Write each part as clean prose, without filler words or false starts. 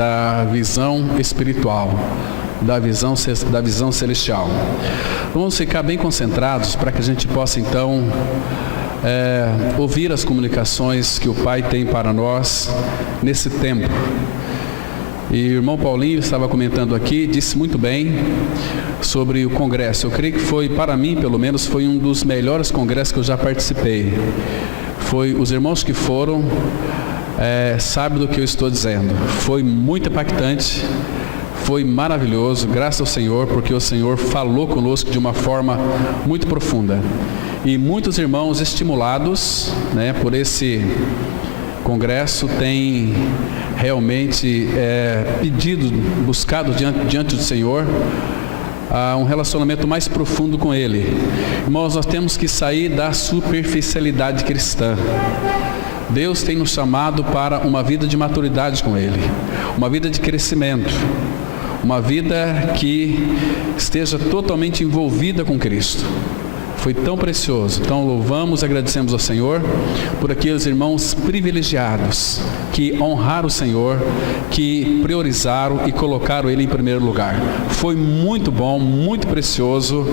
da visão espiritual, da visão celestial. Vamos ficar bem concentrados para que a gente possa então ouvir as comunicações que o Pai tem para nós nesse tempo. E o irmão Paulinho estava comentando aqui, disse muito bem sobre o congresso. Eu creio que foi, para mim pelo menos, foi um dos melhores congressos que eu já participei. Foi os irmãos que foram, sabem do que eu estou dizendo. Foi muito impactante, foi maravilhoso, graças ao Senhor, porque o Senhor falou conosco de uma forma muito profunda. E muitos irmãos estimulados, por esse congresso têm realmente pedido, buscado diante do Senhor um relacionamento mais profundo com Ele. Irmãos, nós temos que sair da superficialidade cristã. Deus tem nos chamado para uma vida de maturidade com Ele, uma vida de crescimento, uma vida que esteja totalmente envolvida com Cristo. Foi tão precioso. Então louvamos e agradecemos ao Senhor por aqueles irmãos privilegiados que honraram o Senhor, que priorizaram e colocaram Ele em primeiro lugar. Foi muito bom, muito precioso,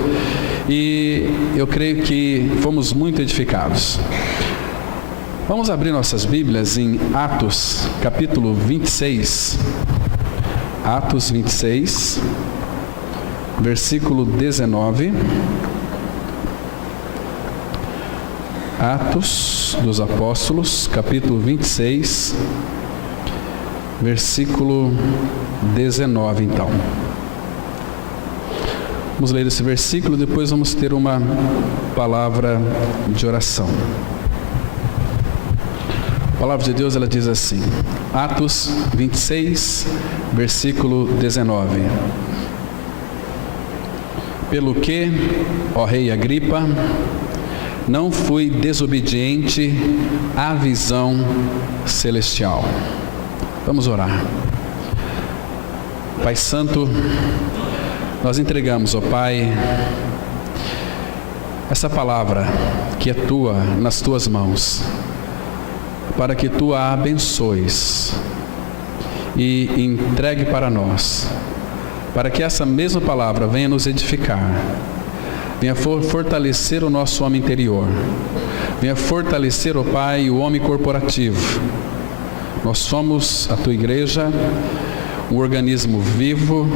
e eu creio que fomos muito edificados. Vamos abrir nossas Bíblias em Atos, capítulo 26. Atos 26, versículo 19. Atos dos Apóstolos, capítulo 26, versículo 19, então. Vamos ler esse versículo, depois vamos ter uma palavra de oração. A palavra de Deus, ela diz assim, Atos 26, versículo 19. Pelo que, ó rei Agripa, não fui desobediente à visão celestial. Vamos orar. Pai Santo, nós entregamos, ó Pai, essa palavra que é tua, nas tuas mãos, para que tu a abençoes e entregue para nós, para que essa mesma palavra venha nos edificar, venha fortalecer o nosso homem interior, venha fortalecer, ó Pai, o homem corporativo. Nós somos a tua igreja, um organismo vivo.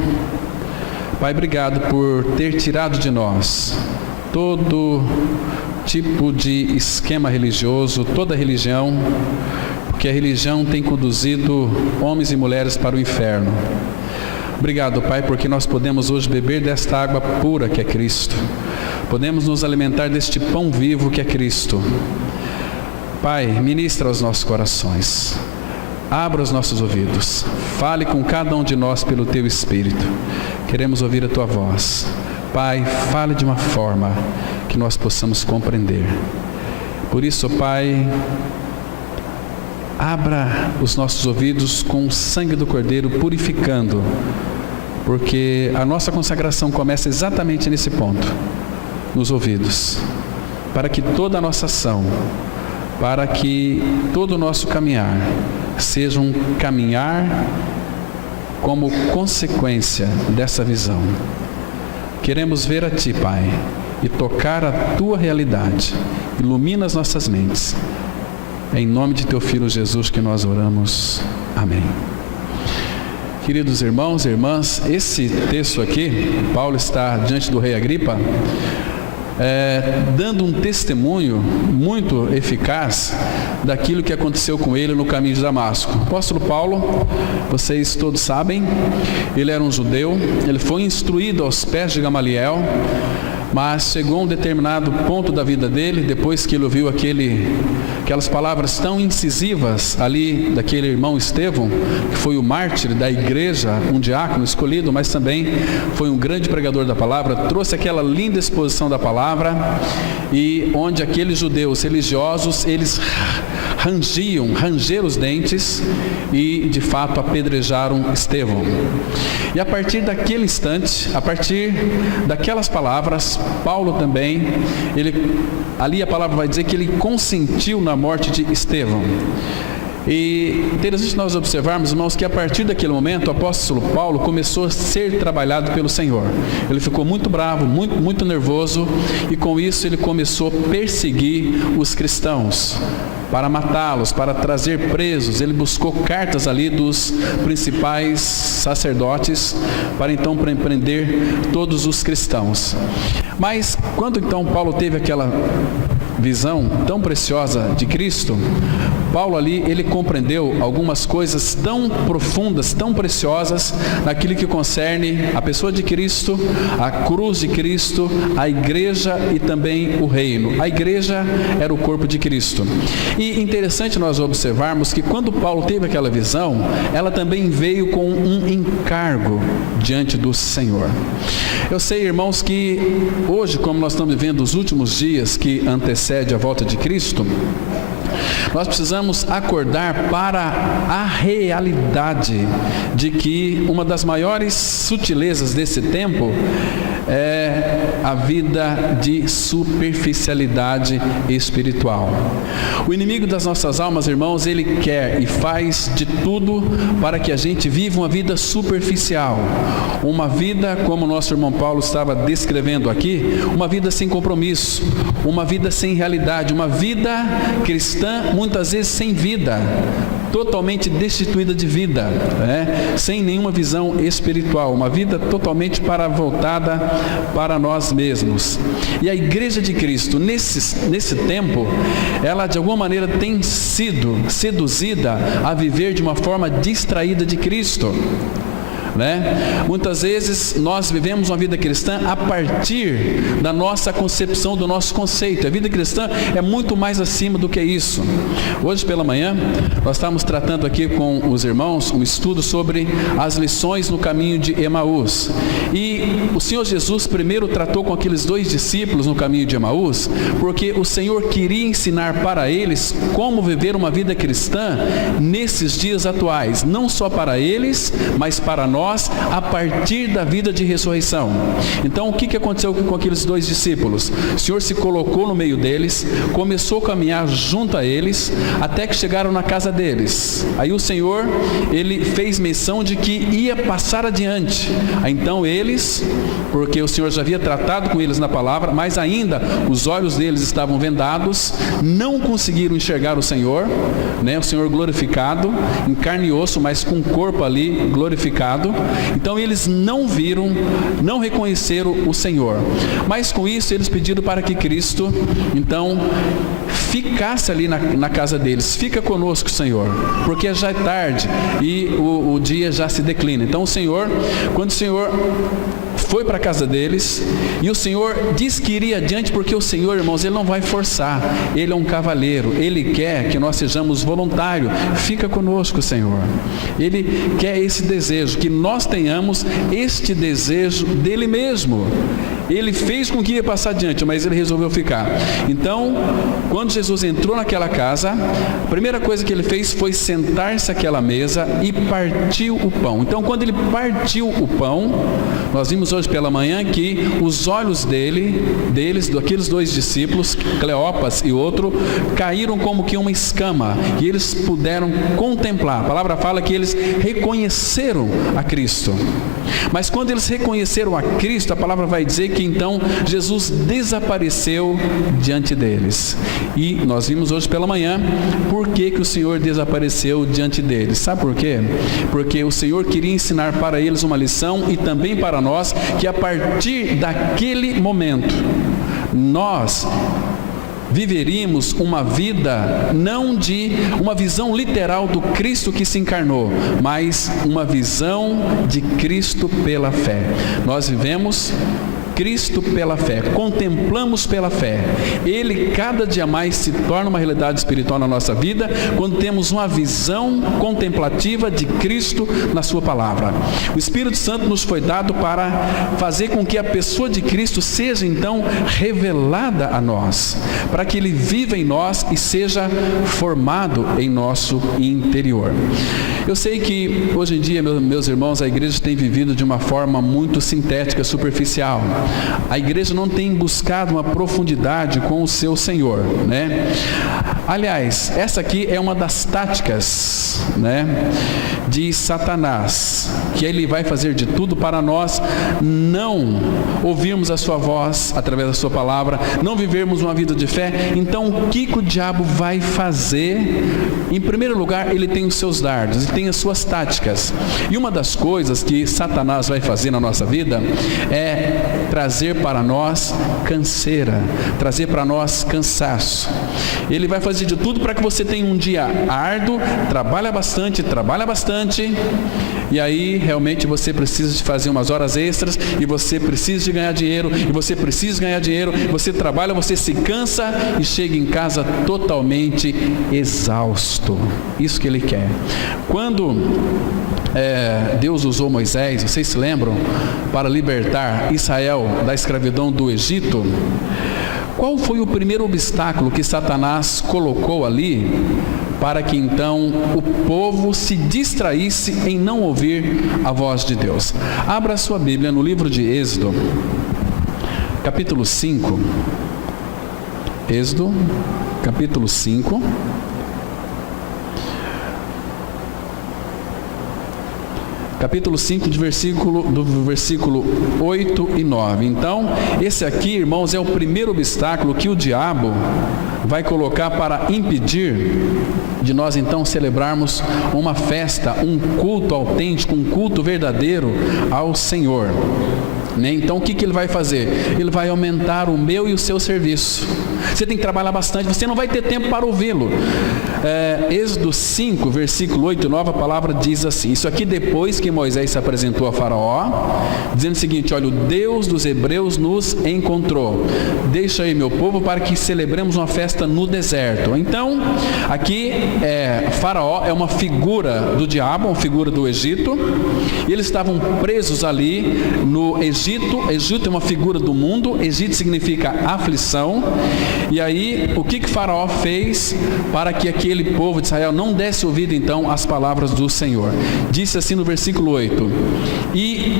Pai, obrigado por ter tirado de nós todo tipo de esquema religioso, toda religião, porque a religião tem conduzido homens e mulheres para o inferno. Obrigado, Pai, porque nós podemos hoje beber desta água pura que é Cristo. Podemos nos alimentar deste pão vivo que é Cristo. Pai, ministra aos nossos corações. Abra os nossos ouvidos. Fale com cada um de nós pelo Teu Espírito. Queremos ouvir a Tua voz. Pai, fale de uma forma que nós possamos compreender. Por isso, Pai, abra os nossos ouvidos com o sangue do Cordeiro, purificando, porque a nossa consagração começa exatamente nesse ponto, nos ouvidos, para que toda a nossa ação, para que todo o nosso caminhar seja um caminhar como consequência dessa visão. Queremos ver a Ti, Pai, e tocar a Tua realidade. Ilumina as nossas mentes. É em nome de Teu Filho Jesus que nós oramos. Amém. Queridos irmãos e irmãs, esse texto aqui, Paulo está diante do rei Agripa, dando um testemunho muito eficaz daquilo que aconteceu com ele no caminho de Damasco. O apóstolo Paulo, vocês todos sabem, ele era um judeu, ele foi instruído aos pés de Gamaliel, mas chegou a um determinado ponto da vida dele, depois que ele ouviu aquelas palavras tão incisivas ali daquele irmão Estevão, que foi o mártir da igreja, um diácono escolhido, mas também foi um grande pregador da palavra, trouxe aquela linda exposição da palavra, e onde aqueles judeus religiosos, eles rangeram os dentes e de fato apedrejaram Estevão. E a partir daquele instante, a partir daquelas palavras, Paulo também, ali a palavra vai dizer que ele consentiu na morte de Estevão. E interessante nós observarmos, irmãos, que a partir daquele momento o apóstolo Paulo começou a ser trabalhado pelo Senhor. Ele ficou muito bravo, muito nervoso, e com isso ele começou a perseguir os cristãos, para matá-los, para trazer presos. Ele buscou cartas ali dos principais sacerdotes para então prender todos os cristãos. Mas quando então Paulo teve aquela visão tão preciosa de Cristo, Paulo ali, ele compreendeu algumas coisas tão profundas, tão preciosas, naquilo que concerne a pessoa de Cristo, a cruz de Cristo, a igreja e também o reino. A igreja era o corpo de Cristo. E interessante nós observarmos que quando Paulo teve aquela visão, ela também veio com um encargo diante do Senhor. Eu sei, irmãos, que hoje, como nós estamos vivendo os últimos dias que antecede a volta de Cristo, nós precisamos acordar para a realidade de que uma das maiores sutilezas desse tempo é a vida de superficialidade espiritual. O inimigo das nossas almas, irmãos, ele quer e faz de tudo para que a gente viva uma vida superficial, uma vida, como o nosso irmão Paulo estava descrevendo aqui, uma vida sem compromisso, uma vida sem realidade, uma vida cristã muitas vezes sem vida, totalmente destituída de vida, sem nenhuma visão espiritual, uma vida totalmente voltada para nós mesmos. E a igreja de Cristo, nesse tempo, ela de alguma maneira tem sido seduzida a viver de uma forma distraída de Cristo. Muitas vezes nós vivemos uma vida cristã a partir da nossa concepção, do nosso conceito. A vida cristã é muito mais acima do que isso. Hoje pela manhã nós estávamos tratando aqui com os irmãos um estudo sobre as lições no caminho de Emaús, e o Senhor Jesus primeiro tratou com aqueles 2 discípulos no caminho de Emaús, porque o Senhor queria ensinar para eles como viver uma vida cristã nesses dias atuais, não só para eles, mas para nós, a partir da vida de ressurreição. Então, o que aconteceu com aqueles 2 discípulos? O Senhor se colocou no meio deles, começou a caminhar junto a eles, até que chegaram na casa deles. Aí o Senhor, ele fez menção de que ia passar adiante. Então eles, porque o Senhor já havia tratado com eles na palavra, mas ainda os olhos deles estavam vendados, não conseguiram enxergar o Senhor, o Senhor glorificado, em carne e osso, mas com o corpo ali glorificado. Então eles não viram, não reconheceram o Senhor. Mas com isso eles pediram para que Cristo então ficasse ali na casa deles. Fica conosco, Senhor, porque já é tarde e o dia já se declina. Então o Senhor, quando o Senhor foi para a casa deles, e o Senhor disse que iria adiante, porque o Senhor, irmãos, ele não vai forçar, ele é um cavaleiro, ele quer que nós sejamos voluntários. Fica conosco, Senhor. Ele quer esse desejo, que nós tenhamos este desejo dele mesmo. Ele fez com que ia passar adiante, mas ele resolveu ficar. Então, quando Jesus entrou naquela casa, a primeira coisa que ele fez foi sentar-se àquela mesa e partiu o pão. Então, quando ele partiu o pão, nós vimos hoje pela manhã que os olhos daqueles 2 discípulos, Cleopas e outro, caíram como que uma escama, e eles puderam contemplar. A palavra fala que eles reconheceram a Cristo. Mas quando eles reconheceram a Cristo, a palavra vai dizer que então Jesus desapareceu diante deles. E nós vimos hoje pela manhã por que o Senhor desapareceu diante deles. Sabe por quê? Porque o Senhor queria ensinar para eles uma lição, e também para nós, que a partir daquele momento nós viveríamos uma vida, não de uma visão literal do Cristo que se encarnou, mas uma visão de Cristo pela fé. Nós vivemos Cristo pela fé, contemplamos pela fé. Ele cada dia mais se torna uma realidade espiritual na nossa vida, quando temos uma visão contemplativa de Cristo na sua palavra. O Espírito Santo nos foi dado para fazer com que a pessoa de Cristo seja então revelada a nós, para que Ele viva em nós e seja formado em nosso interior. Eu sei que hoje em dia, meus irmãos, a igreja tem vivido de uma forma muito sintética, superficial. A igreja não tem buscado uma profundidade com o seu Senhor, né? Aliás, essa aqui é uma das táticas, né, de Satanás, que ele vai fazer de tudo para nós não ouvirmos a sua voz através da sua palavra, não vivermos uma vida de fé. Então, o que o diabo vai fazer? Em primeiro lugar, ele tem os seus dardos, ele tem as suas táticas. E uma das coisas que Satanás vai fazer na nossa vida é trazer para nós canseira, trazer para nós cansaço. Ele vai fazer de tudo para que você tenha um dia árduo, trabalha bastante, e aí realmente você precisa de fazer umas horas extras, e você precisa de ganhar dinheiro, você trabalha, você se cansa e chega em casa totalmente exausto. Isso que ele quer. Quando Deus usou Moisés, vocês se lembram, para libertar Israel da escravidão do Egito, qual foi o primeiro obstáculo que Satanás colocou ali para que então o povo se distraísse em não ouvir a voz de Deus? Abra sua Bíblia no livro de Êxodo, capítulo 5. Êxodo, capítulo 5. Capítulo 5, do versículo 8 e 9. Então, esse aqui, irmãos, é o primeiro obstáculo que o diabo vai colocar para impedir de nós então celebrarmos uma festa, um culto autêntico, um culto verdadeiro ao Senhor. Então o que ele vai fazer? Ele vai aumentar o meu e o seu serviço. Você tem que trabalhar bastante, você não vai ter tempo para ouvi-lo. Êxodo 5, versículo 8 e 9, a palavra diz assim: isso aqui depois que Moisés se apresentou a Faraó, dizendo o seguinte: olha, o Deus dos hebreus nos encontrou, deixa aí meu povo para que celebremos uma festa no deserto. Então aqui Faraó é uma figura do diabo, uma figura do Egito, e eles estavam presos ali no Egito. Egito é uma figura do mundo, Egito significa aflição. E aí, o que Faraó fez para que aquele povo de Israel não desse ouvido então às palavras do Senhor? Disse assim no versículo 8: e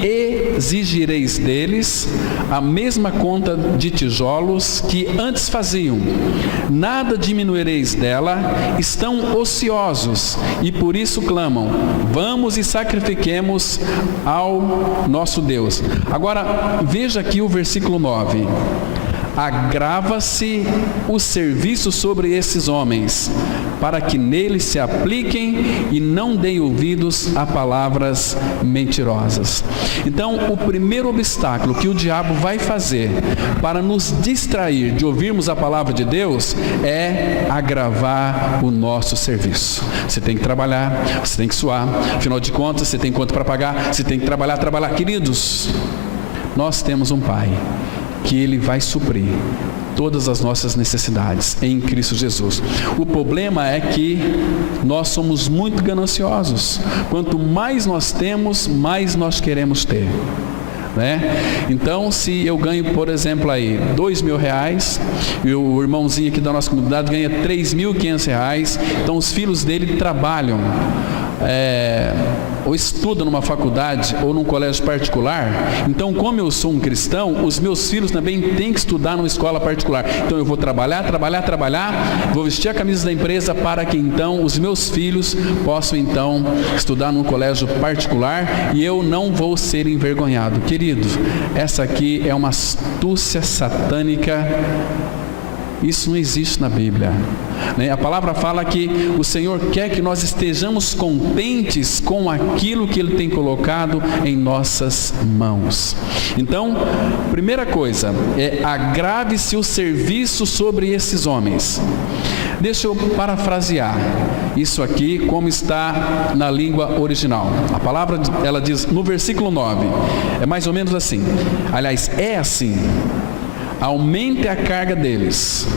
exigireis deles a mesma conta de tijolos que antes faziam, nada diminuireis dela, estão ociosos e por isso clamam, vamos e sacrifiquemos ao nosso Deus. Agora, veja aqui o versículo 9. Agrava-se o serviço sobre esses homens, para que neles se apliquem e não deem ouvidos a palavras mentirosas. Então, o primeiro obstáculo que o diabo vai fazer para nos distrair de ouvirmos a palavra de Deus é agravar o nosso serviço. Você tem que trabalhar, você tem que suar, afinal de contas, você tem conta para pagar, você tem que trabalhar. Queridos, nós temos um Pai que Ele vai suprir todas as nossas necessidades em Cristo Jesus. O problema é que nós somos muito gananciosos. Quanto mais nós temos, mais nós queremos ter, né? Então, se eu ganho, por exemplo, aí R$2.000 e o irmãozinho aqui da nossa comunidade ganha R$3.500, então os filhos dele trabalham, ou estudam numa faculdade ou num colégio particular. Então, como eu sou um cristão, os meus filhos também têm que estudar numa escola particular. Então eu vou trabalhar, vou vestir a camisa da empresa para que então os meus filhos possam então estudar num colégio particular e eu não vou ser envergonhado. Querido, essa aqui é uma astúcia satânica. Isso não existe na Bíblia, né? A palavra fala que o Senhor quer que nós estejamos contentes com aquilo que Ele tem colocado em nossas mãos. Então, primeira coisa, agrave-se o serviço sobre esses homens. Deixa eu parafrasear isso aqui como está na língua original. A palavra, ela diz no versículo 9, é mais ou menos assim. Aliás, é assim: aumente a carga deles.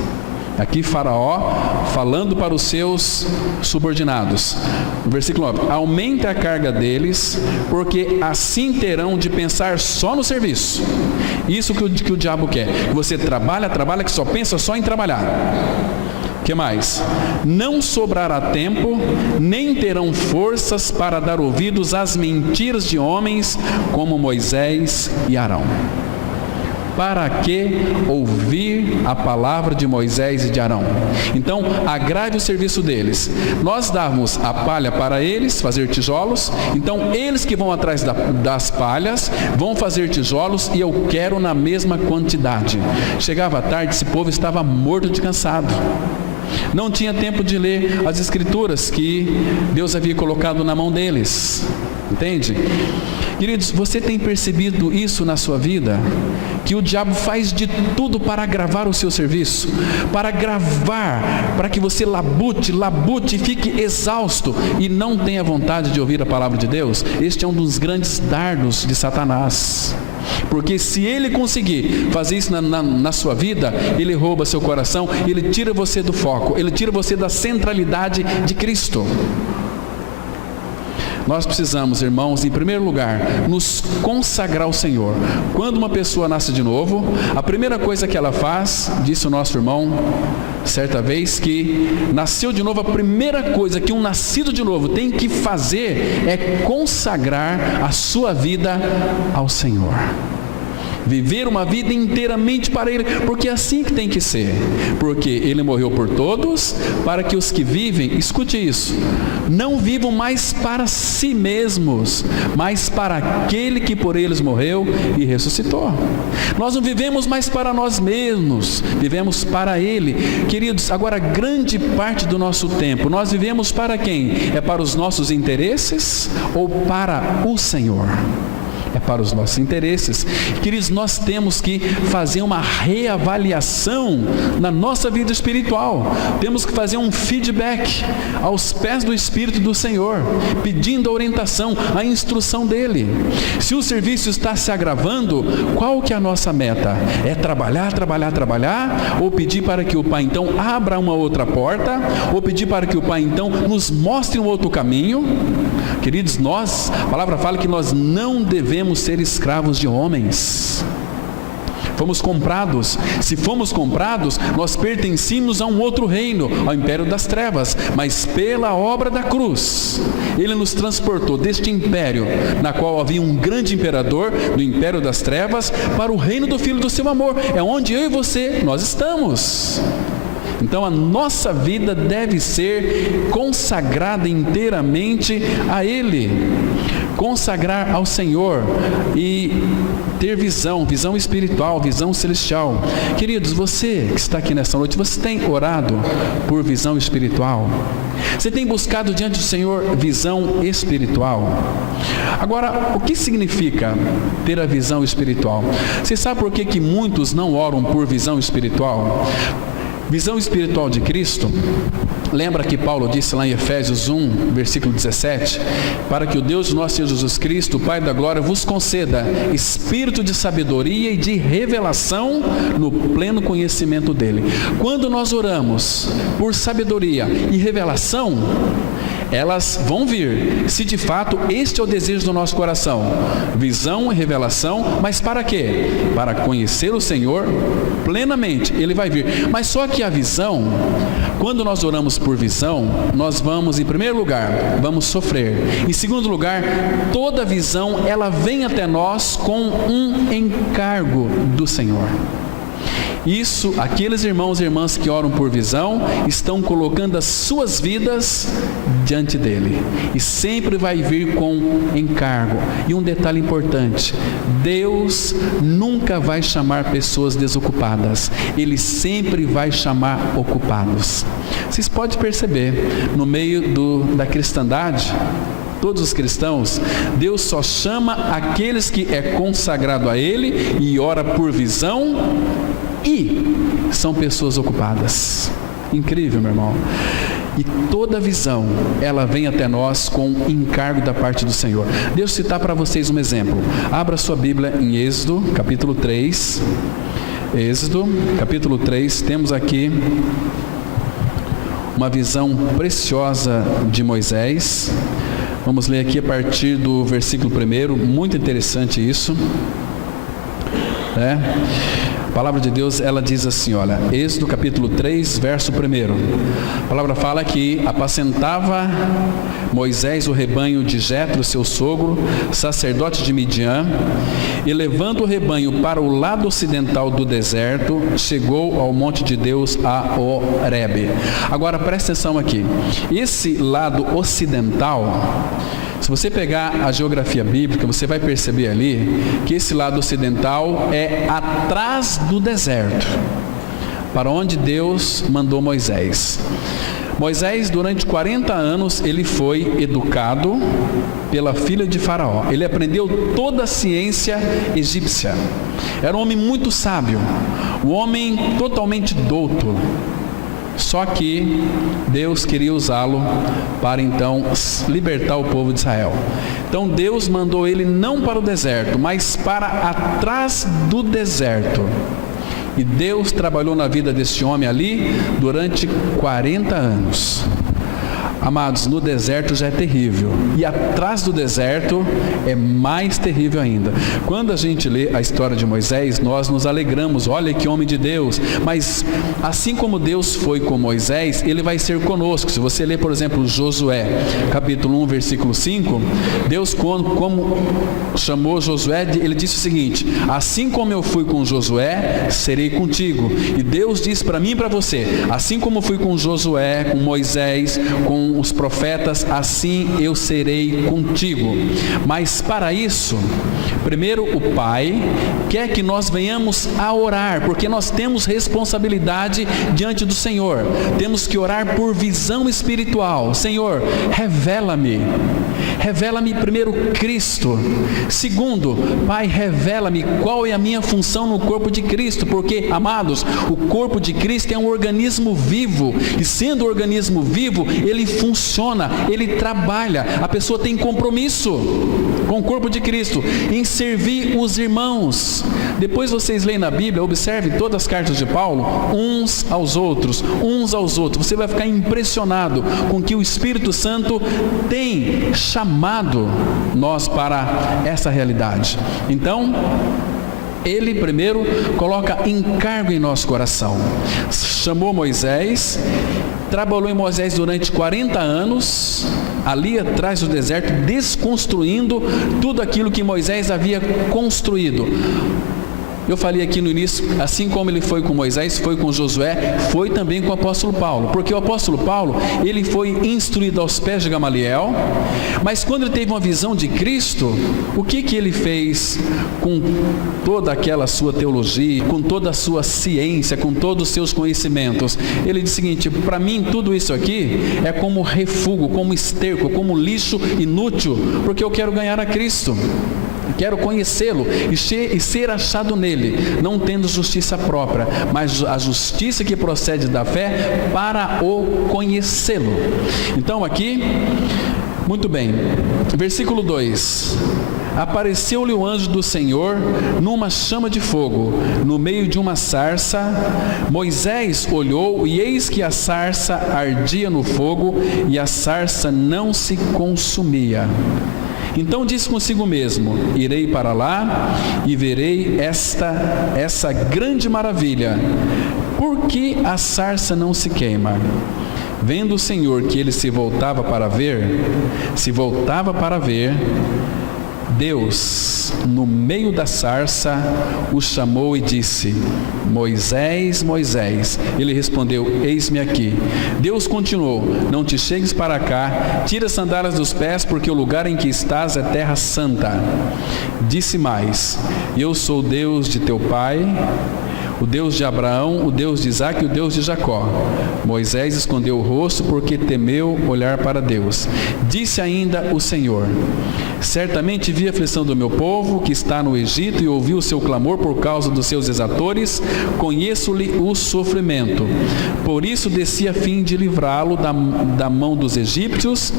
Aqui Faraó falando para os seus subordinados. No versículo 9: aumente a carga deles, porque assim terão de pensar só no serviço. Isso que o diabo quer. Que você trabalha, que só pensa só em trabalhar. O que mais? Não sobrará tempo, nem terão forças para dar ouvidos às mentiras de homens como Moisés e Arão. para que ouvir a palavra de Moisés e de Arão. Então, agrade o serviço deles. Nós dávamos a palha para eles, fazer tijolos. Então, eles que vão atrás das palhas, vão fazer tijolos, e eu quero na mesma quantidade. Chegava à tarde, esse povo estava morto de cansado. Não tinha tempo de ler as escrituras que Deus havia colocado na mão deles. Entende? Queridos, você tem percebido isso na sua vida? Que o diabo faz de tudo para agravar o seu serviço, para agravar, para que você labute e fique exausto e não tenha vontade de ouvir a palavra de Deus. Este é um dos grandes dardos de Satanás. Porque se ele conseguir fazer isso na sua vida, ele rouba seu coração, ele tira você do foco, ele tira você da centralidade de Cristo. Nós precisamos, irmãos, em primeiro lugar, nos consagrar ao Senhor. Quando uma pessoa nasce de novo, a primeira coisa que ela faz, disse o nosso irmão, certa vez, que nasceu de novo, a primeira coisa que um nascido de novo tem que fazer é consagrar a sua vida ao Senhor. Viver uma vida inteiramente para Ele, porque é assim que tem que ser, porque Ele morreu por todos, para que os que vivem, escute isso, não vivam mais para si mesmos, mas para aquele que por eles morreu e ressuscitou. Nós não vivemos mais para nós mesmos, vivemos para Ele. Queridos, agora grande parte do nosso tempo, nós vivemos para quem? É para os nossos interesses ou para o Senhor? É para os nossos interesses. Queridos, nós temos que fazer uma reavaliação na nossa vida espiritual. Temos que fazer um feedback aos pés do Espírito do Senhor, pedindo a orientação, a instrução dEle. Se o serviço está se agravando, qual que é a nossa meta? É trabalhar, ou pedir para que o Pai então abra uma outra porta, ou pedir para que o Pai então nos mostre um outro caminho? Queridos, a palavra fala que nós não devemos ser escravos de homens. Fomos comprados. Se fomos comprados, nós pertencíamos a um outro reino, ao império das trevas, mas pela obra da cruz, Ele nos transportou deste império, na qual havia um grande imperador, do império das trevas, para o reino do Filho do seu amor. É onde eu e você, nós estamos. Então a nossa vida deve ser consagrada inteiramente a Ele, consagrar ao Senhor e ter visão espiritual, visão celestial. Queridos, você que está aqui nessa noite, você tem orado por visão espiritual? Você tem buscado diante do Senhor visão espiritual? Agora, o que significa ter a visão espiritual? Você sabe por que muitos não oram por visão espiritual? Visão espiritual de Cristo, lembra que Paulo disse lá em Efésios 1, versículo 17, para que o Deus de nosso Senhor Jesus Cristo, o Pai da glória, vos conceda espírito de sabedoria e de revelação no pleno conhecimento dEle. Quando nós oramos por sabedoria e revelação, elas vão vir, se de fato este é o desejo do nosso coração, visão e revelação, mas para quê? Para conhecer o Senhor plenamente, Ele vai vir. Mas só que a visão, quando nós oramos por visão, nós vamos, em primeiro lugar, vamos sofrer. Em segundo lugar, toda visão, ela vem até nós com um encargo do Senhor. Isso, aqueles irmãos e irmãs que oram por visão, estão colocando as suas vidas diante dEle. E sempre vai vir com encargo. E um detalhe importante, Deus nunca vai chamar pessoas desocupadas. Ele sempre vai chamar ocupados. Vocês podem perceber, no meio da cristandade, todos os cristãos, Deus só chama aqueles que é consagrado a Ele e ora por visão e são pessoas ocupadas. Incrível, meu irmão. E toda visão, ela vem até nós com encargo da parte do Senhor. Deixa eu citar para vocês um exemplo. Abra sua Bíblia em Êxodo, capítulo 3. Êxodo, capítulo 3, temos aqui uma visão preciosa de Moisés. Vamos ler aqui a partir do versículo 1, muito interessante isso. palavra de Deus, ela diz assim, olha, Êxodo capítulo 3, verso 1. A palavra fala que apacentava Moisés o rebanho de Jetro, seu sogro, sacerdote de Midian, e levando o rebanho para o lado ocidental do deserto, chegou ao monte de Deus, a Horebe. Agora presta atenção aqui, esse lado ocidental, se você pegar a geografia bíblica, você vai perceber ali que esse lado ocidental é atrás do deserto, para onde Deus mandou Moisés. Moisés, durante 40 anos, ele foi educado pela filha de Faraó. Ele aprendeu toda a ciência egípcia. Era um homem muito sábio, um homem totalmente douto. Só que Deus queria usá-lo para então libertar o povo de Israel. Então Deus mandou ele não para o deserto, mas para atrás do deserto. E Deus trabalhou na vida desse homem ali durante 40 anos. Amados, no deserto já é terrível, e atrás do deserto é mais terrível ainda. Quando a gente lê a história de Moisés, nós nos alegramos, olha que homem de Deus, mas assim como Deus foi com Moisés, ele vai ser conosco. Se você ler, por exemplo, Josué, capítulo 1, versículo 5, Deus, como chamou Josué, ele disse o seguinte: assim como eu fui com Josué, serei contigo. E Deus disse para mim e para você, assim como fui com Josué, com Moisés, com os profetas, assim eu serei contigo. Mas para isso, primeiro o Pai quer que nós venhamos a orar, porque nós temos responsabilidade diante do Senhor. Temos que orar por visão espiritual. Senhor, revela-me primeiro Cristo. Segundo, Pai, revela-me qual é a minha função no corpo de Cristo, porque, amados, o corpo de Cristo é um organismo vivo, e sendo um organismo vivo, ele funciona, ele trabalha, a pessoa tem compromisso com o corpo de Cristo, em servir os irmãos. Depois vocês leem na Bíblia, observe todas as cartas de Paulo, uns aos outros, você vai ficar impressionado com que o Espírito Santo tem chamado nós para essa realidade. Então, ele primeiro coloca encargo em nosso coração. Chamou Moisés, trabalhou em Moisés durante 40 anos, ali atrás do deserto, desconstruindo tudo aquilo que Moisés havia construído. Eu falei aqui no início, assim como ele foi com Moisés, foi com Josué, foi também com o apóstolo Paulo, porque o apóstolo Paulo, ele foi instruído aos pés de Gamaliel, mas quando ele teve uma visão de Cristo, o que ele fez com toda aquela sua teologia, com toda a sua ciência, com todos os seus conhecimentos? Ele disse o seguinte: para mim tudo isso aqui é como refúgio, como esterco, como lixo inútil, porque eu quero ganhar a Cristo. Quero conhecê-lo e ser achado nele, não tendo justiça própria, mas a justiça que procede da fé para o conhecê-lo. Então aqui, muito bem, versículo 2: apareceu-lhe o anjo do Senhor numa chama de fogo, no meio de uma sarça. Moisés olhou, e eis que a sarça ardia no fogo, e a sarça não se consumia. Então disse consigo mesmo: irei para lá e verei essa grande maravilha. Por que a sarça não se queima? Vendo o Senhor que ele se voltava para ver, Deus, no meio da sarça, o chamou e disse: Moisés, Moisés. Ele respondeu: eis-me aqui. Deus continuou: não te chegues para cá, tira as sandálias dos pés, porque o lugar em que estás é terra santa. Disse mais: eu sou o Deus de teu pai, o Deus de Abraão, o Deus de Isaque e o Deus de Jacó. Moisés escondeu o rosto porque temeu olhar para Deus. Disse ainda o Senhor: certamente vi a aflição do meu povo que está no Egito e ouvi o seu clamor por causa dos seus exatores. Conheço-lhe o sofrimento. Por isso desci a fim de livrá-lo da mão dos egípcios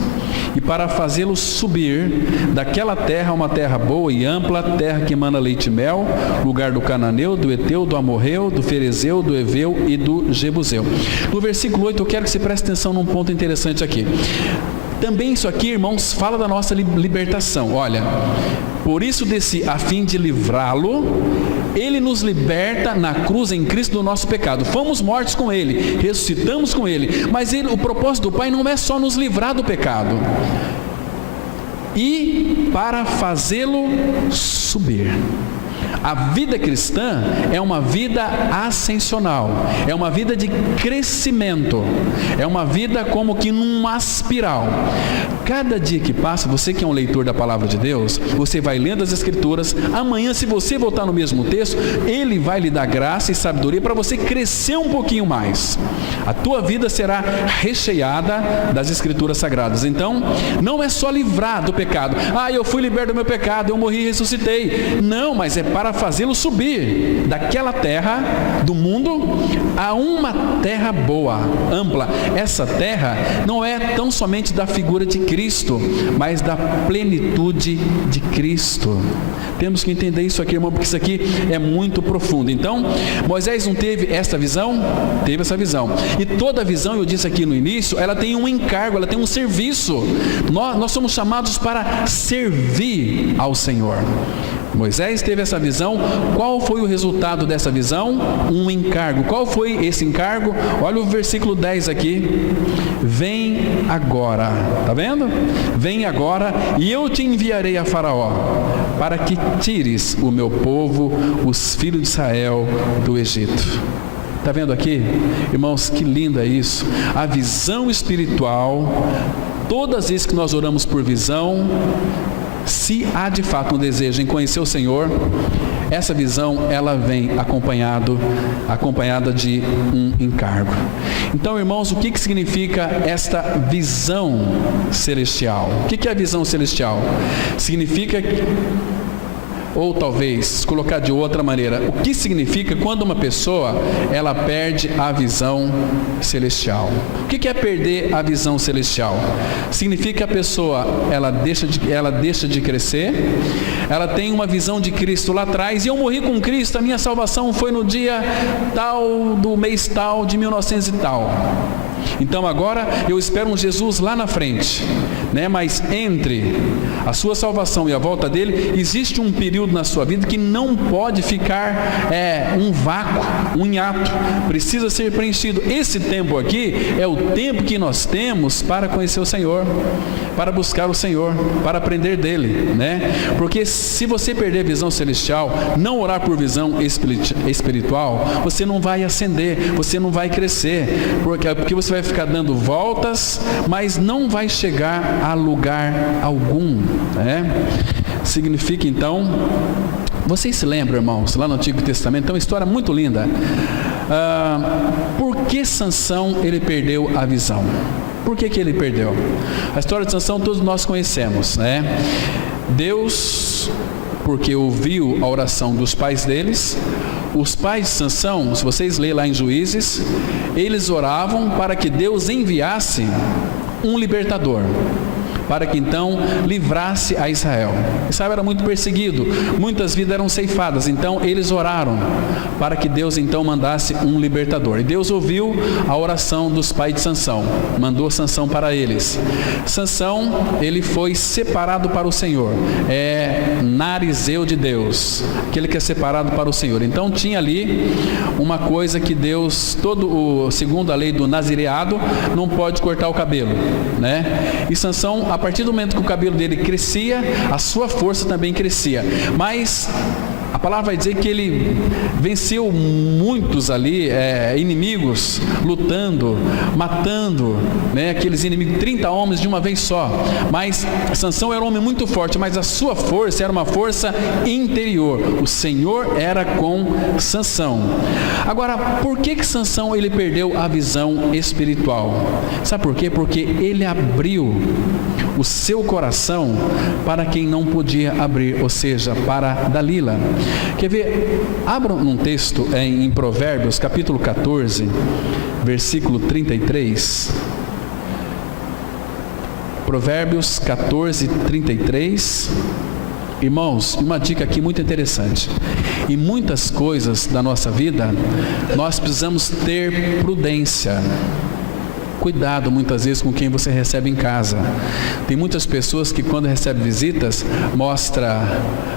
e para fazê-lo subir daquela terra, uma terra boa e ampla, terra que emana leite e mel, lugar do cananeu, do eteu, do amorreu, do ferezeu, do eveu e do jebuseu. No versículo 8 eu quero que você preste atenção num ponto interessante aqui. Também isso aqui, irmãos, fala da nossa libertação. Olha, por isso desci a fim de livrá-lo Ele nos liberta na cruz em Cristo do nosso pecado. Fomos mortos com Ele, ressuscitamos com Ele, mas o propósito do Pai não é só nos livrar do pecado, e para fazê-lo subir. A vida cristã é uma vida ascensional, é uma vida de crescimento, é uma vida como que numa espiral. Cada dia que passa, você que é um leitor da palavra de Deus, você vai lendo as Escrituras. Amanhã, se você voltar no mesmo texto, Ele vai lhe dar graça e sabedoria para você crescer um pouquinho mais. A tua vida será recheada das Escrituras Sagradas. Então, não é só livrar do pecado. Eu fui liberto do meu pecado, eu morri e ressuscitei. Não, mas é para fazê-lo subir daquela terra do mundo a uma terra boa, ampla. Essa terra não é tão somente da figura de Cristo, mas da plenitude de Cristo. Temos que entender isso aqui, irmão, porque isso aqui é muito profundo. Então, Moisés não teve essa visão? Teve essa visão. E toda visão, eu disse aqui no início, ela tem um encargo, ela tem um serviço. Nós somos chamados para servir ao Senhor. Moisés teve essa visão. Qual foi o resultado dessa visão? Um encargo. Qual foi esse encargo? Olha o versículo 10 aqui. Vem agora, está vendo? Vem agora e eu te enviarei a Faraó, para que tires o meu povo, os filhos de Israel, do Egito. Está vendo aqui? Irmãos, que lindo é isso. A visão espiritual, todas as vezes que nós oramos por visão, se há de fato um desejo em conhecer o Senhor, essa visão ela vem acompanhada de um encargo. Então, irmãos, o que significa esta visão celestial? O que é a visão celestial? Significa ou talvez colocar de outra maneira, o que significa quando uma pessoa ela perde a visão celestial? O que é perder a visão celestial? Significa que a pessoa ela deixa de crescer, ela tem uma visão de Cristo lá atrás, e eu morri com Cristo, a minha salvação foi no dia tal, do mês tal, de 1900 e tal. Então agora eu espero um Jesus lá na frente, né? Mas entre a sua salvação e a volta dele, existe um período na sua vida que não pode ficar um vácuo, um hiato, precisa ser preenchido. Esse tempo aqui é o tempo que nós temos para conhecer o Senhor, para buscar o Senhor, para aprender dele, né? Porque se você perder a visão celestial, não orar por visão espiritual, você não vai ascender, você não vai crescer, porque você vai ficar dando voltas, mas não vai chegar a lugar algum, né? Significa então, vocês se lembram, irmãos, lá no Antigo Testamento, tem uma história muito linda. Por que Sansão ele perdeu a visão? Por que ele perdeu? A história de Sansão todos nós conhecemos, né? Deus, porque ouviu a oração dos pais deles, os pais de Sansão, se vocês lerem lá em Juízes, eles oravam para que Deus enviasse um libertador, para que então livrasse a Israel. Israel era muito perseguido, muitas vidas eram ceifadas, então eles oraram para que Deus então mandasse um libertador. E Deus ouviu a oração dos pais de Sansão, mandou Sansão para eles. Sansão, ele foi separado para o Senhor, narizeu de Deus, aquele que é separado para o Senhor. Então tinha ali uma coisa que Deus, segundo a lei do nazireado, não pode cortar o cabelo, né? E Sansão, a partir do momento que o cabelo dele crescia, a sua força também crescia. Mas a palavra vai dizer que ele venceu muitos ali, inimigos, lutando, matando, né, aqueles inimigos, 30 homens de uma vez só. Mas Sansão era um homem muito forte, mas a sua força era uma força interior. O Senhor era com Sansão. Agora, por que Sansão ele perdeu a visão espiritual? Sabe por quê? Porque ele abriu o seu coração para quem não podia abrir, ou seja, para Dalila. Quer ver? Abram um texto em Provérbios, capítulo 14, versículo 33. Provérbios 14, 33. Irmãos, uma dica aqui muito interessante. Em muitas coisas da nossa vida, nós precisamos ter prudência. Cuidado muitas vezes com quem você recebe em casa. Tem muitas pessoas que quando recebem visitas, mostra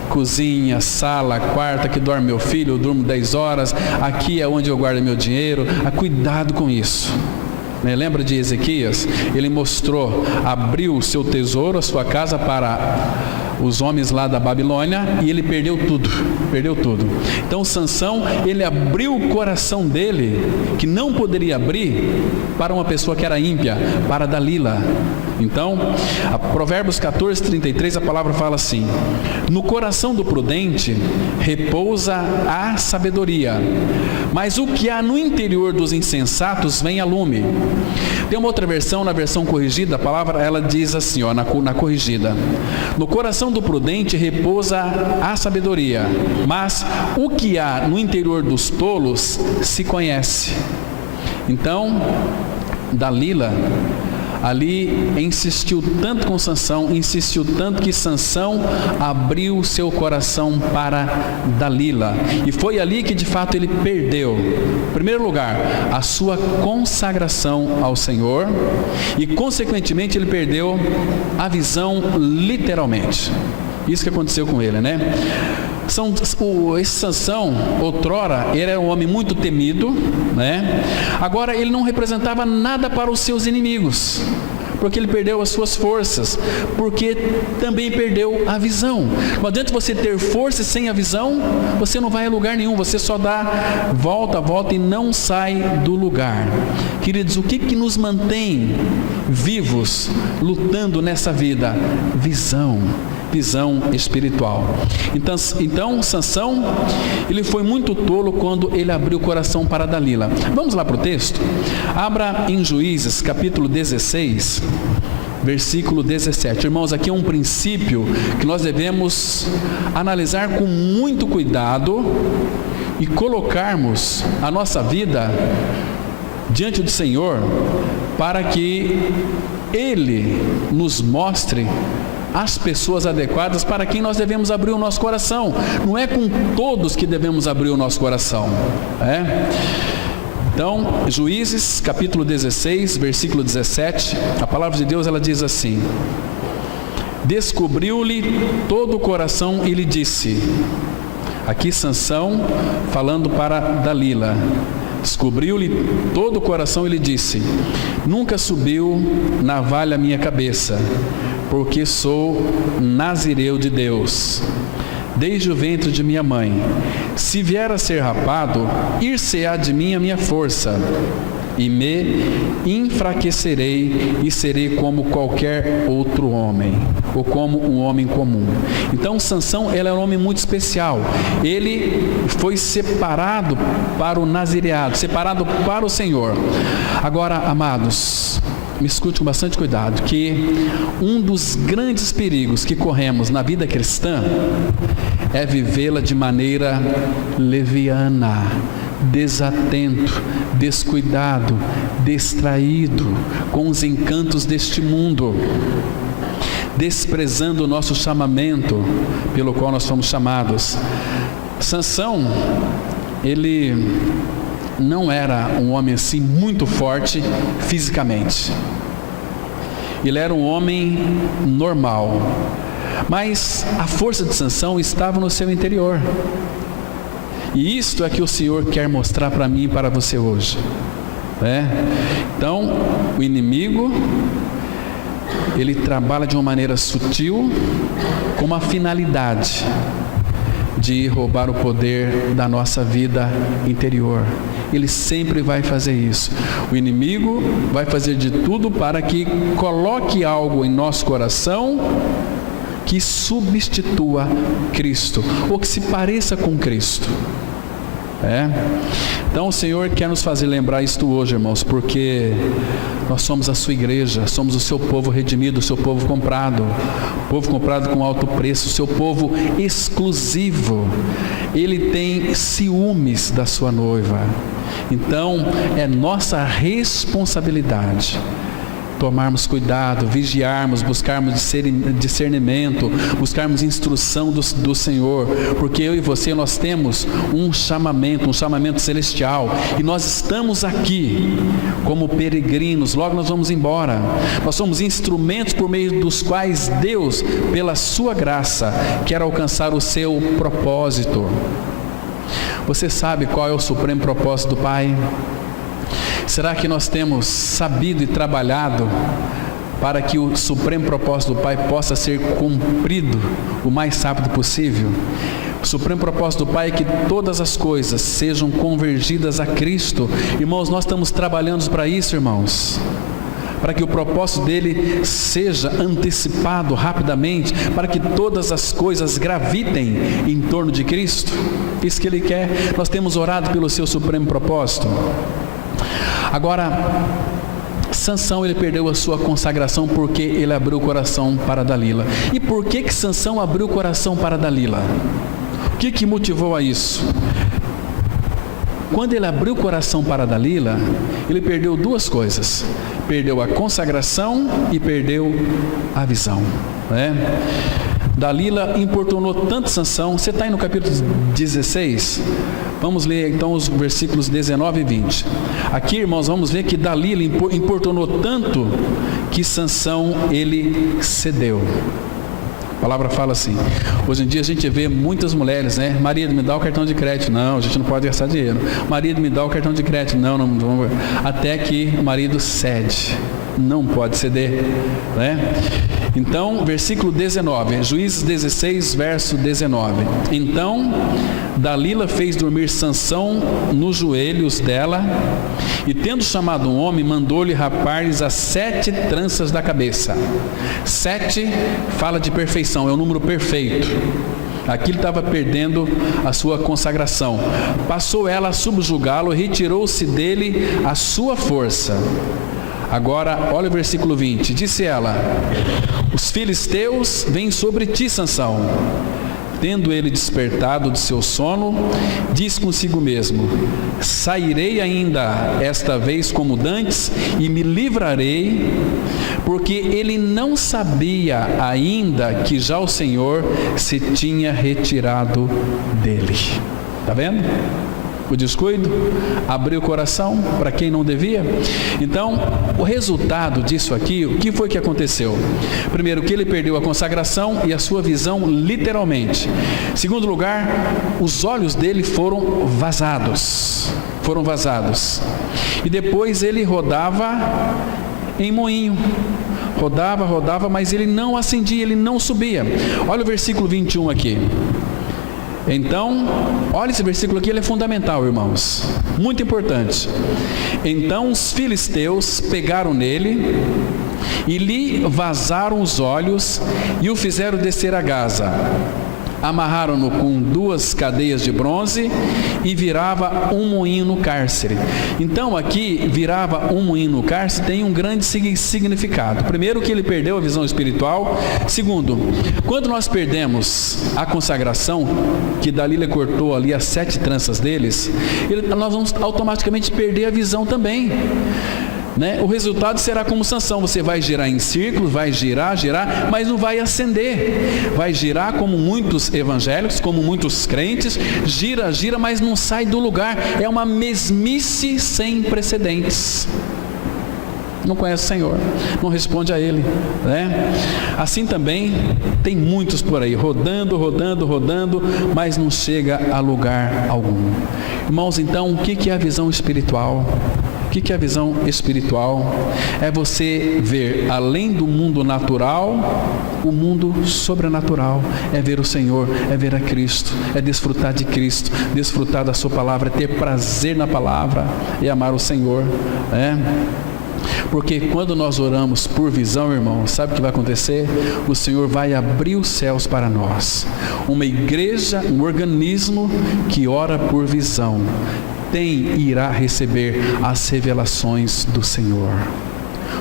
cozinha, sala, quarto, aqui dorme meu filho, eu durmo 10 horas, aqui é onde eu guardo meu dinheiro. Cuidado com isso. Lembra de Ezequias? Ele mostrou, abriu o seu tesouro, a sua casa para os homens lá da Babilônia, e ele perdeu tudo. Então Sansão, ele abriu o coração dele, que não poderia abrir, para uma pessoa que era ímpia, para Dalila. Então, Provérbios 14:33, a palavra fala assim: no coração do prudente repousa a sabedoria, mas o que há no interior dos insensatos vem a lume. Tem uma outra versão, na versão corrigida, a palavra ela diz assim, na corrigida: no coração do prudente repousa a sabedoria, mas o que há no interior dos tolos se conhece. Então, Dalila ali insistiu tanto com Sansão, insistiu tanto que Sansão abriu seu coração para Dalila, e foi ali que de fato ele perdeu, em primeiro lugar, a sua consagração ao Senhor, e consequentemente ele perdeu a visão literalmente. Isso que aconteceu com ele, né? Esse Sansão, outrora, ele era um homem muito temido, né? Agora ele não representava nada para os seus inimigos, porque ele perdeu as suas forças, porque também perdeu a visão. Não adianta você ter força sem a visão, você não vai a lugar nenhum, você só dá volta e não sai do lugar. Queridos, o que nos mantém vivos, lutando nessa vida? Visão espiritual. Então Sansão, ele foi muito tolo quando ele abriu o coração para Dalila. Vamos lá para o texto? Abra em Juízes, capítulo 16, versículo 17. Irmãos, aqui é um princípio que nós devemos analisar com muito cuidado e colocarmos a nossa vida diante do Senhor, para que Ele nos mostre as pessoas adequadas para quem nós devemos abrir o nosso coração. Não é com todos que devemos abrir o nosso coração, Então, Juízes, capítulo 16, versículo 17, a palavra de Deus, ela diz assim: descobriu-lhe todo o coração e lhe disse, aqui Sansão falando para Dalila, descobriu-lhe todo o coração e lhe disse: nunca subiu navalha a minha cabeça, porque sou nazireu de Deus, desde o ventre de minha mãe. Se vier a ser rapado, ir-se-á de mim a minha força, e me enfraquecerei e serei como qualquer outro homem, ou como um homem comum. Então Sansão, ele é um homem muito especial. Ele foi separado para o nazireado, separado para o Senhor. Agora, amados, me escute com bastante cuidado, que um dos grandes perigos que corremos na vida cristã é vivê-la de maneira leviana, desatento, descuidado, distraído com os encantos deste mundo, desprezando o nosso chamamento pelo qual nós fomos chamados. Sansão, ele não era um homem assim muito forte fisicamente. Ele era um homem normal, mas a força de Sansão estava no seu interior. E isto é que o Senhor quer mostrar para mim e para você hoje, Então, o inimigo, ele trabalha de uma maneira sutil, com uma finalidade de roubar o poder da nossa vida interior. Ele sempre vai fazer isso. O inimigo vai fazer de tudo para que coloque algo em nosso coração que substitua Cristo, ou que se pareça com Cristo. Então o Senhor quer nos fazer lembrar isto hoje, irmãos, porque nós somos a sua igreja, somos o seu povo redimido, o seu povo comprado com alto preço, o seu povo exclusivo. Ele tem ciúmes da sua noiva. Então é nossa responsabilidade tomarmos cuidado, vigiarmos, buscarmos discernimento, buscarmos instrução do Senhor, porque eu e você, nós temos um chamamento celestial, e nós estamos aqui como peregrinos, logo nós vamos embora. Nós somos instrumentos por meio dos quais Deus, pela sua graça, quer alcançar o seu propósito. Você sabe qual é o supremo propósito do Pai? Será que nós temos sabido e trabalhado para que o supremo propósito do Pai possa ser cumprido o mais rápido possível? O supremo propósito do Pai é que todas as coisas sejam convergidas a Cristo. Irmãos, nós estamos trabalhando para isso, irmãos, para que o propósito dele seja antecipado rapidamente, para que todas as coisas gravitem em torno de Cristo. Isso que ele quer. Nós temos orado pelo seu supremo propósito. Agora, Sansão, ele perdeu a sua consagração porque ele abriu o coração para Dalila. E por que Sansão abriu o coração para Dalila? O que motivou a isso? Quando ele abriu o coração para Dalila, ele perdeu duas coisas: perdeu a consagração e perdeu a visão, né? Dalila importunou tanto Sansão. Você está aí no capítulo 16? Vamos ler então os versículos 19 e 20. Aqui, irmãos, vamos ver que Dalila importunou tanto que Sansão, ele cedeu. A palavra fala assim. Hoje em dia a gente vê muitas mulheres, né? Marido, me dá o cartão de crédito. Não, a gente não pode gastar dinheiro. Marido, me dá o cartão de crédito. Não. Até que o marido cede. Não pode ceder, né? Então, versículo 19, Juízes 16, verso 19. Então, Dalila fez dormir Sansão nos joelhos dela, e tendo chamado um homem, mandou-lhe rapar-lhes as 7 tranças da cabeça. 7 fala de perfeição, é o número perfeito. Aqui ele estava perdendo a sua consagração. Passou ela a subjugá-lo, retirou-se dele a sua força. Agora, olha o versículo 20. Disse ela: os filisteus vêm sobre ti, Sansão. Tendo ele despertado do seu sono, diz consigo mesmo: sairei ainda esta vez como dantes e me livrarei, porque ele não sabia ainda que já o Senhor se tinha retirado dele. Está vendo? O descuido, abriu o coração para quem não devia. Então, o resultado disso aqui, o que foi que aconteceu? Primeiro, que ele perdeu a consagração e a sua visão literalmente. Segundo lugar, os olhos dele foram vazados. E depois ele rodava em moinho. Rodava, mas ele não ascendia, ele não subia. Olha o versículo 21 aqui. Então, olha esse versículo aqui, ele é fundamental, irmãos, muito importante. Então os filisteus pegaram nele e lhe vazaram os olhos e o fizeram descer a Gaza. Amarraram-no com 2 cadeias de bronze e virava um moinho no cárcere. Então aqui, virava um moinho no cárcere, tem um grande significado. Primeiro, que ele perdeu a visão espiritual. Segundo, quando nós perdemos a consagração, que Dalila cortou ali as 7 tranças deles, nós vamos automaticamente perder a visão também, né? O resultado será como Sansão: você vai girar em círculos, vai girar, mas não vai ascender. Vai girar como muitos evangélicos, como muitos crentes, gira, mas não sai do lugar. É uma mesmice sem precedentes. Não conhece o Senhor, não responde a Ele, né? Assim também tem muitos por aí, rodando, mas não chega a lugar algum. Irmãos, então, o que é a visão espiritual? O que é a visão espiritual? É você ver além do mundo natural, o mundo sobrenatural. É ver o Senhor, é ver a Cristo, é desfrutar de Cristo, desfrutar da sua palavra, ter prazer na palavra e amar o Senhor, né? Porque quando nós oramos por visão, irmão, sabe o que vai acontecer? O Senhor vai abrir os céus para nós. Uma igreja, um organismo que ora por visão, irá receber as revelações do Senhor.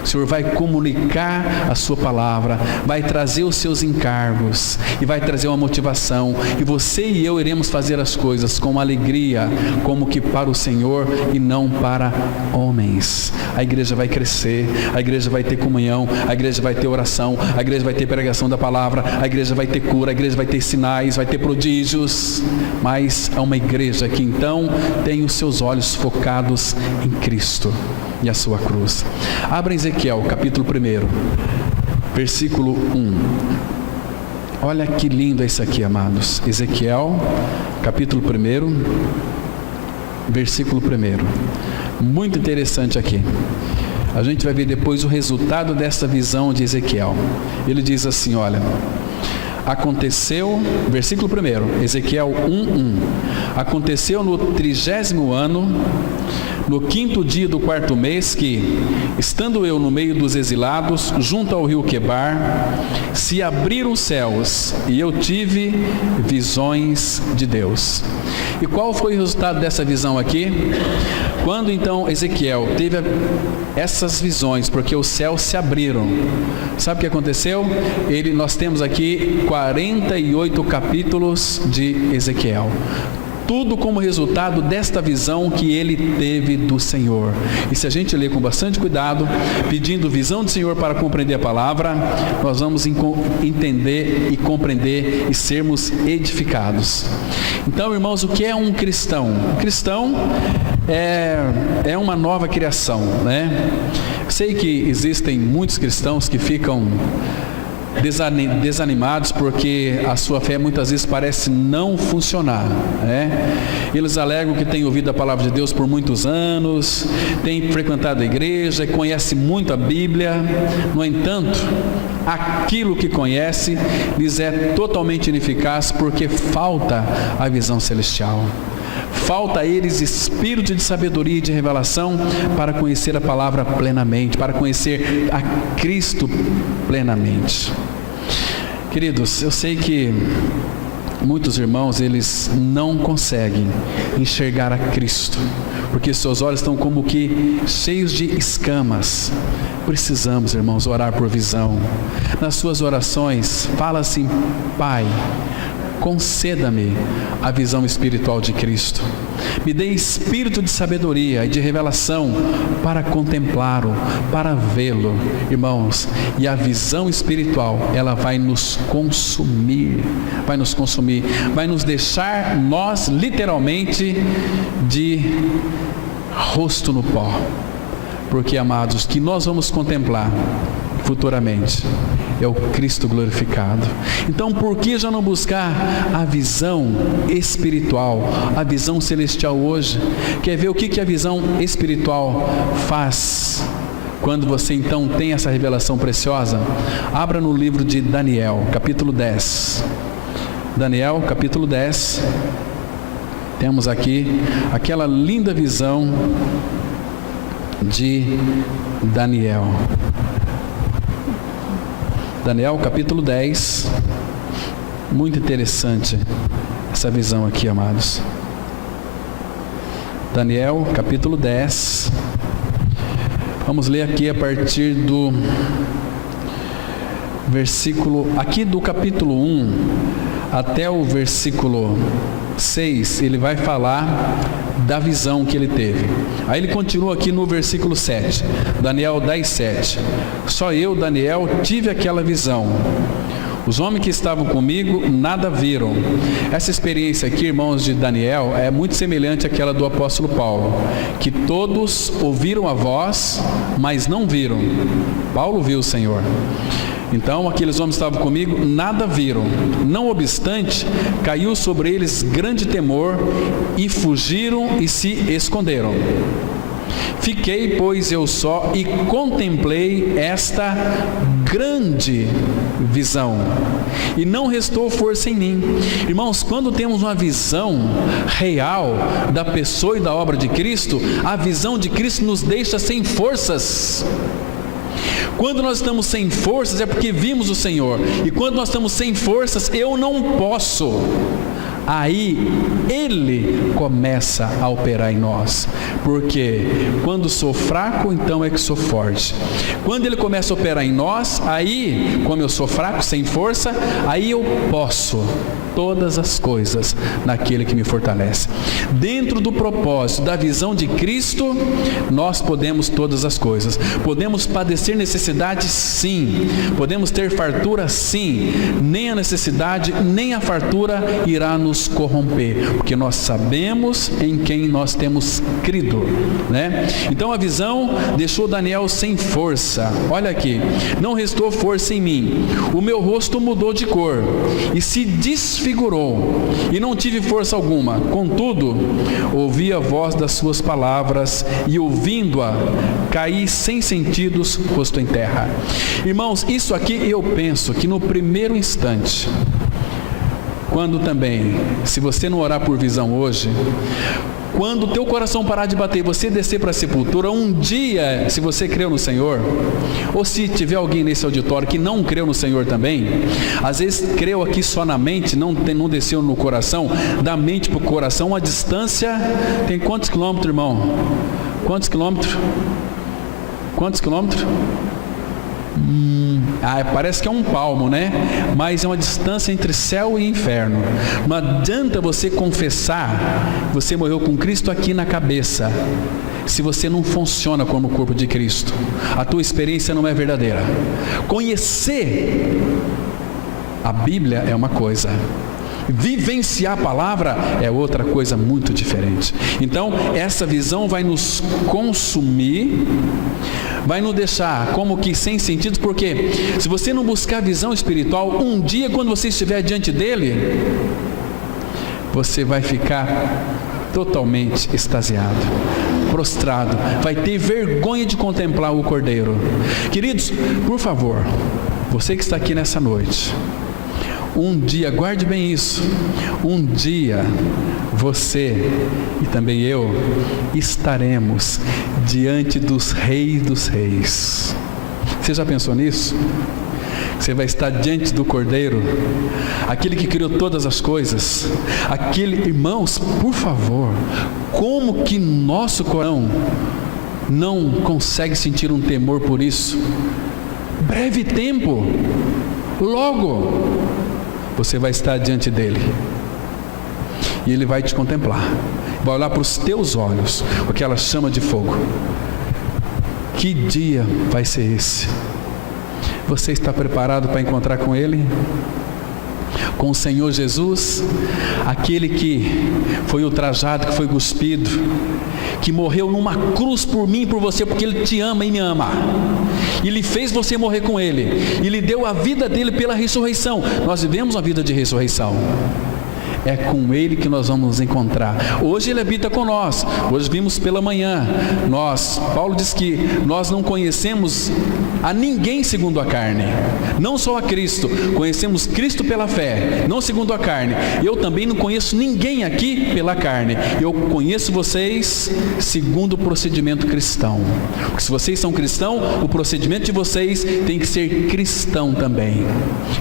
O Senhor vai comunicar a sua palavra, vai trazer os seus encargos e vai trazer uma motivação, e você e eu iremos fazer as coisas com alegria, como que para o Senhor e não para homens. A igreja vai crescer, a igreja vai ter comunhão, a igreja vai ter oração, a igreja vai ter pregação da palavra, a igreja vai ter cura, a igreja vai ter sinais, vai ter prodígios, mas é uma igreja que então tem os seus olhos focados em Cristo e a sua cruz. Abra Ezequiel, capítulo 1, versículo 1. Olha que lindo isso aqui, amados. Ezequiel, capítulo 1, versículo 1. Muito interessante aqui. A gente vai ver depois o resultado dessa visão de Ezequiel. Ele diz assim, olha: aconteceu, versículo 1, Ezequiel 1:1. Aconteceu no 30º ano, no 5º dia do 4º mês, que, estando eu no meio dos exilados, junto ao rio Quebar, se abriram os céus, e eu tive visões de Deus. E qual foi o resultado dessa visão aqui? Quando então Ezequiel teve essas visões, porque os céus se abriram, sabe o que aconteceu? Nós temos aqui 48 capítulos de Ezequiel. Tudo como resultado desta visão que ele teve do Senhor. E se a gente ler com bastante cuidado, pedindo visão do Senhor para compreender a palavra, nós vamos entender e compreender e sermos edificados. Então, irmãos, o que é um cristão? Um cristão é uma nova criação, né? Sei que existem muitos cristãos que ficam desanimados porque a sua fé muitas vezes parece não funcionar, né? Eles alegam que têm ouvido a palavra de Deus por muitos anos, têm frequentado a igreja, conhecem muito a Bíblia. No entanto, aquilo que conhece lhes é totalmente ineficaz, porque falta a visão celestial. Falta a eles espírito de sabedoria e de revelação para conhecer a palavra plenamente, para conhecer a Cristo plenamente. Queridos, eu sei que muitos irmãos, eles não conseguem enxergar a Cristo, porque seus olhos estão como que cheios de escamas. Precisamos, irmãos, orar por visão. Nas suas orações, fala assim: Pai, conceda-me a visão espiritual de Cristo. Me dê espírito de sabedoria e de revelação para contemplá-lo, para vê-lo. Irmãos, e a visão espiritual, ela vai nos consumir, vai nos deixar nós literalmente de rosto no pó. Porque, amados, que nós vamos contemplar futuramente é o Cristo glorificado. Então, por que já não buscar a visão espiritual, a visão celestial hoje? Quer ver o que a visão espiritual faz quando você então tem essa revelação preciosa? Abra no livro de Daniel, capítulo 10. Daniel, capítulo 10. Temos aqui aquela linda visão de Daniel. Daniel, capítulo 10. Muito interessante essa visão aqui, amados. Daniel, capítulo 10. Vamos ler aqui a partir do versículo, aqui do capítulo 1 até o versículo 6, ele vai falar da visão que ele teve. Aí ele continua aqui no versículo 7, Daniel 10:7. Só eu, Daniel, tive aquela visão. Os homens que estavam comigo nada viram. Essa experiência aqui, irmãos, de Daniel é muito semelhante àquela do apóstolo Paulo, que todos ouviram a voz, mas não viram. Paulo viu o Senhor. Então aqueles homens que estavam comigo nada viram. Não obstante, caiu sobre eles grande temor, e fugiram e se esconderam. Fiquei, pois, eu só e contemplei esta grande visão, e não restou força em mim. Irmãos, quando temos uma visão real da pessoa e da obra de Cristo, a visão de Cristo nos deixa sem forças. Quando nós estamos sem forças é porque vimos o Senhor, e quando nós estamos sem forças, eu não posso. aí Ele começa a operar em nós. Porque quando sou fraco, então é que sou forte. Quando Ele começa a operar em nós, aí, como eu sou fraco, sem força, aí eu posso todas as coisas naquele que me fortalece. Dentro do propósito, da visão de Cristo, nós podemos todas as coisas. Podemos padecer necessidade, sim. Podemos ter fartura, sim. Nem a necessidade, nem a fartura irá nos corromper, porque nós sabemos em quem nós temos crido, né? Então a visão deixou Daniel sem força. Olha aqui, não restou força em mim. O meu rosto mudou de cor e se desfigurou, e não tive força alguma. Contudo, ouvi a voz das suas palavras, e ouvindo-a, caí sem sentidos, rosto em terra. Irmãos, isso aqui eu penso que no primeiro instante, quando também, se você não orar por visão hoje, quando o teu coração parar de bater e você descer para a sepultura, um dia, se você creu no Senhor, ou se tiver alguém nesse auditório que não creu no Senhor também, às vezes creu aqui só na mente, não desceu no coração, da mente para o coração, uma distância, tem quantos quilômetros, irmão? Quantos quilômetros? Quantos quilômetros? Parece que é um palmo, né? Mas é uma distância entre céu e inferno. Não adianta você confessar que você morreu com Cristo aqui na cabeça, se você não funciona como o corpo de Cristo. A tua experiência não é verdadeira. Conhecer a Bíblia é uma coisa, vivenciar a palavra é outra coisa muito diferente. Então essa visão vai nos consumir, vai nos deixar como que sem sentido, porque se você não buscar visão espiritual, um dia quando você estiver diante dele, você vai ficar totalmente extasiado, prostrado, vai ter vergonha de contemplar o Cordeiro. Queridos, por favor, você que está aqui nessa noite, um dia, guarde bem isso, um dia você e também eu estaremos diante dos reis dos reis. Você já pensou nisso? Você vai estar diante do Cordeiro, aquele que criou todas as coisas, aquele, irmãos, por favor, como que nosso coração não consegue sentir um temor por isso? Breve tempo, logo, você vai estar diante dele, e ele vai te contemplar, vai olhar para os teus olhos, com aquela chama de fogo. Que dia vai ser esse? Você está preparado para encontrar com ele? Com o Senhor Jesus, aquele que foi ultrajado, que foi cuspido, que morreu numa cruz por mim e por você, porque Ele te ama e me ama. Ele fez você morrer com Ele, Ele deu a vida dele pela ressurreição. Nós vivemos uma vida de ressurreição. É com Ele que nós vamos nos encontrar. Hoje Ele habita com nós. Hoje vimos pela manhã. Paulo diz que nós não conhecemos a ninguém segundo a carne. Não só a Cristo. Conhecemos Cristo pela fé, não segundo a carne. Eu também não conheço ninguém aqui pela carne. Eu conheço vocês segundo o procedimento cristão. Porque se vocês são cristãos, o procedimento de vocês tem que ser cristão também.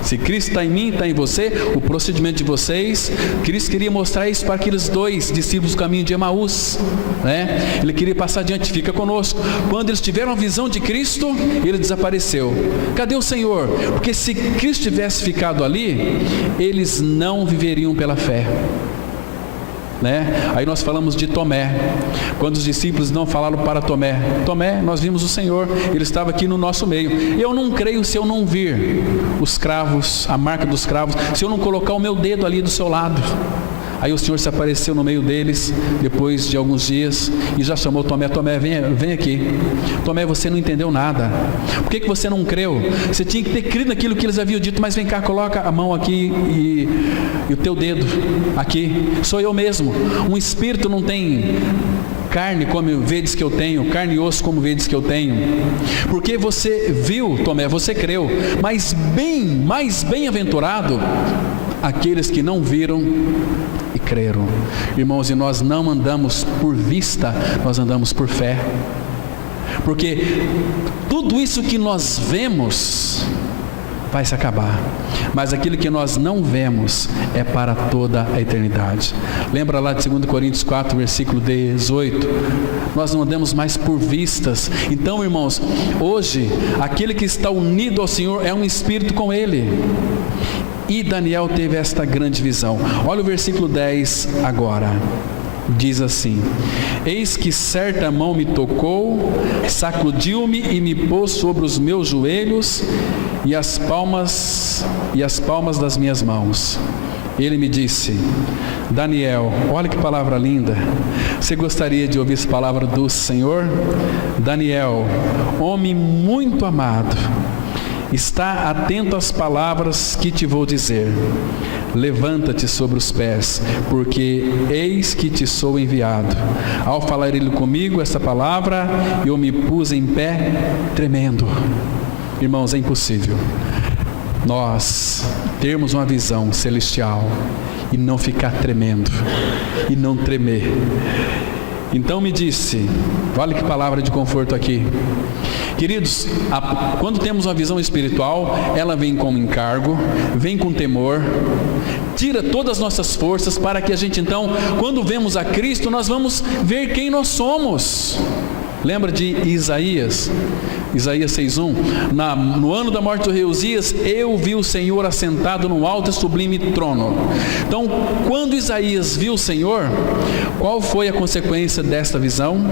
Se Cristo está em mim, está em você, o procedimento de vocês... Cristo queria mostrar isso para aqueles dois discípulos do caminho de Emaús, né? Ele queria passar adiante, fica conosco. Quando eles tiveram a visão de Cristo, ele desapareceu. Cadê o Senhor? Porque se Cristo tivesse ficado ali, eles não viveriam pela fé, né? Aí nós falamos de Tomé, quando os discípulos não falaram para Tomé: Tomé, nós vimos o Senhor, Ele estava aqui no nosso meio. Eu não creio se eu não vir os cravos, a marca dos cravos, se eu não colocar o meu dedo ali do seu lado. Aí o Senhor se apareceu no meio deles, depois de alguns dias, e já chamou Tomé: Tomé, vem aqui. Tomé, você não entendeu nada. Por que você não creu? Você tinha que ter crido naquilo que eles haviam dito. Mas vem cá, coloca a mão aqui e o teu dedo aqui. Sou eu mesmo. Um espírito não tem carne como vedes que eu tenho, carne e osso como vedes que eu tenho. Porque você viu, Tomé, você creu. Mas mais bem-aventurado aqueles que não viram e creram. Irmãos, e nós não andamos por vista, nós andamos por fé. Porque tudo isso que nós vemos vai se acabar, mas aquilo que nós não vemos é para toda a eternidade. Lembra lá de 2 Coríntios 4, versículo 18? Nós não andamos mais por vistas. Então, irmãos, hoje, aquele que está unido ao Senhor é um espírito com Ele. E Daniel teve esta grande visão. Olha o versículo 10 agora. Diz assim: eis que certa mão me tocou, sacudiu-me e me pôs sobre os meus joelhos e as palmas das minhas mãos. Ele me disse: Daniel, olha que palavra linda. Você gostaria de ouvir essa palavra do Senhor? Daniel, homem muito amado, está atento às palavras que te vou dizer. Levanta-te sobre os pés, porque eis que te sou enviado. Ao falar ele comigo essa palavra, eu me pus em pé tremendo. Irmãos, é impossível nós termos uma visão celestial e não ficar tremendo, e não tremer. Então me disse, olha que palavra de conforto aqui. Queridos, quando temos uma visão espiritual, ela vem com encargo, vem com temor, tira todas as nossas forças para que a gente então, quando vemos a Cristo, nós vamos ver quem nós somos. Lembra de Isaías 6:1? No ano da morte do rei Uzias, eu vi o Senhor assentado num alto e sublime trono. Então, quando Isaías viu o Senhor, qual foi a consequência desta visão?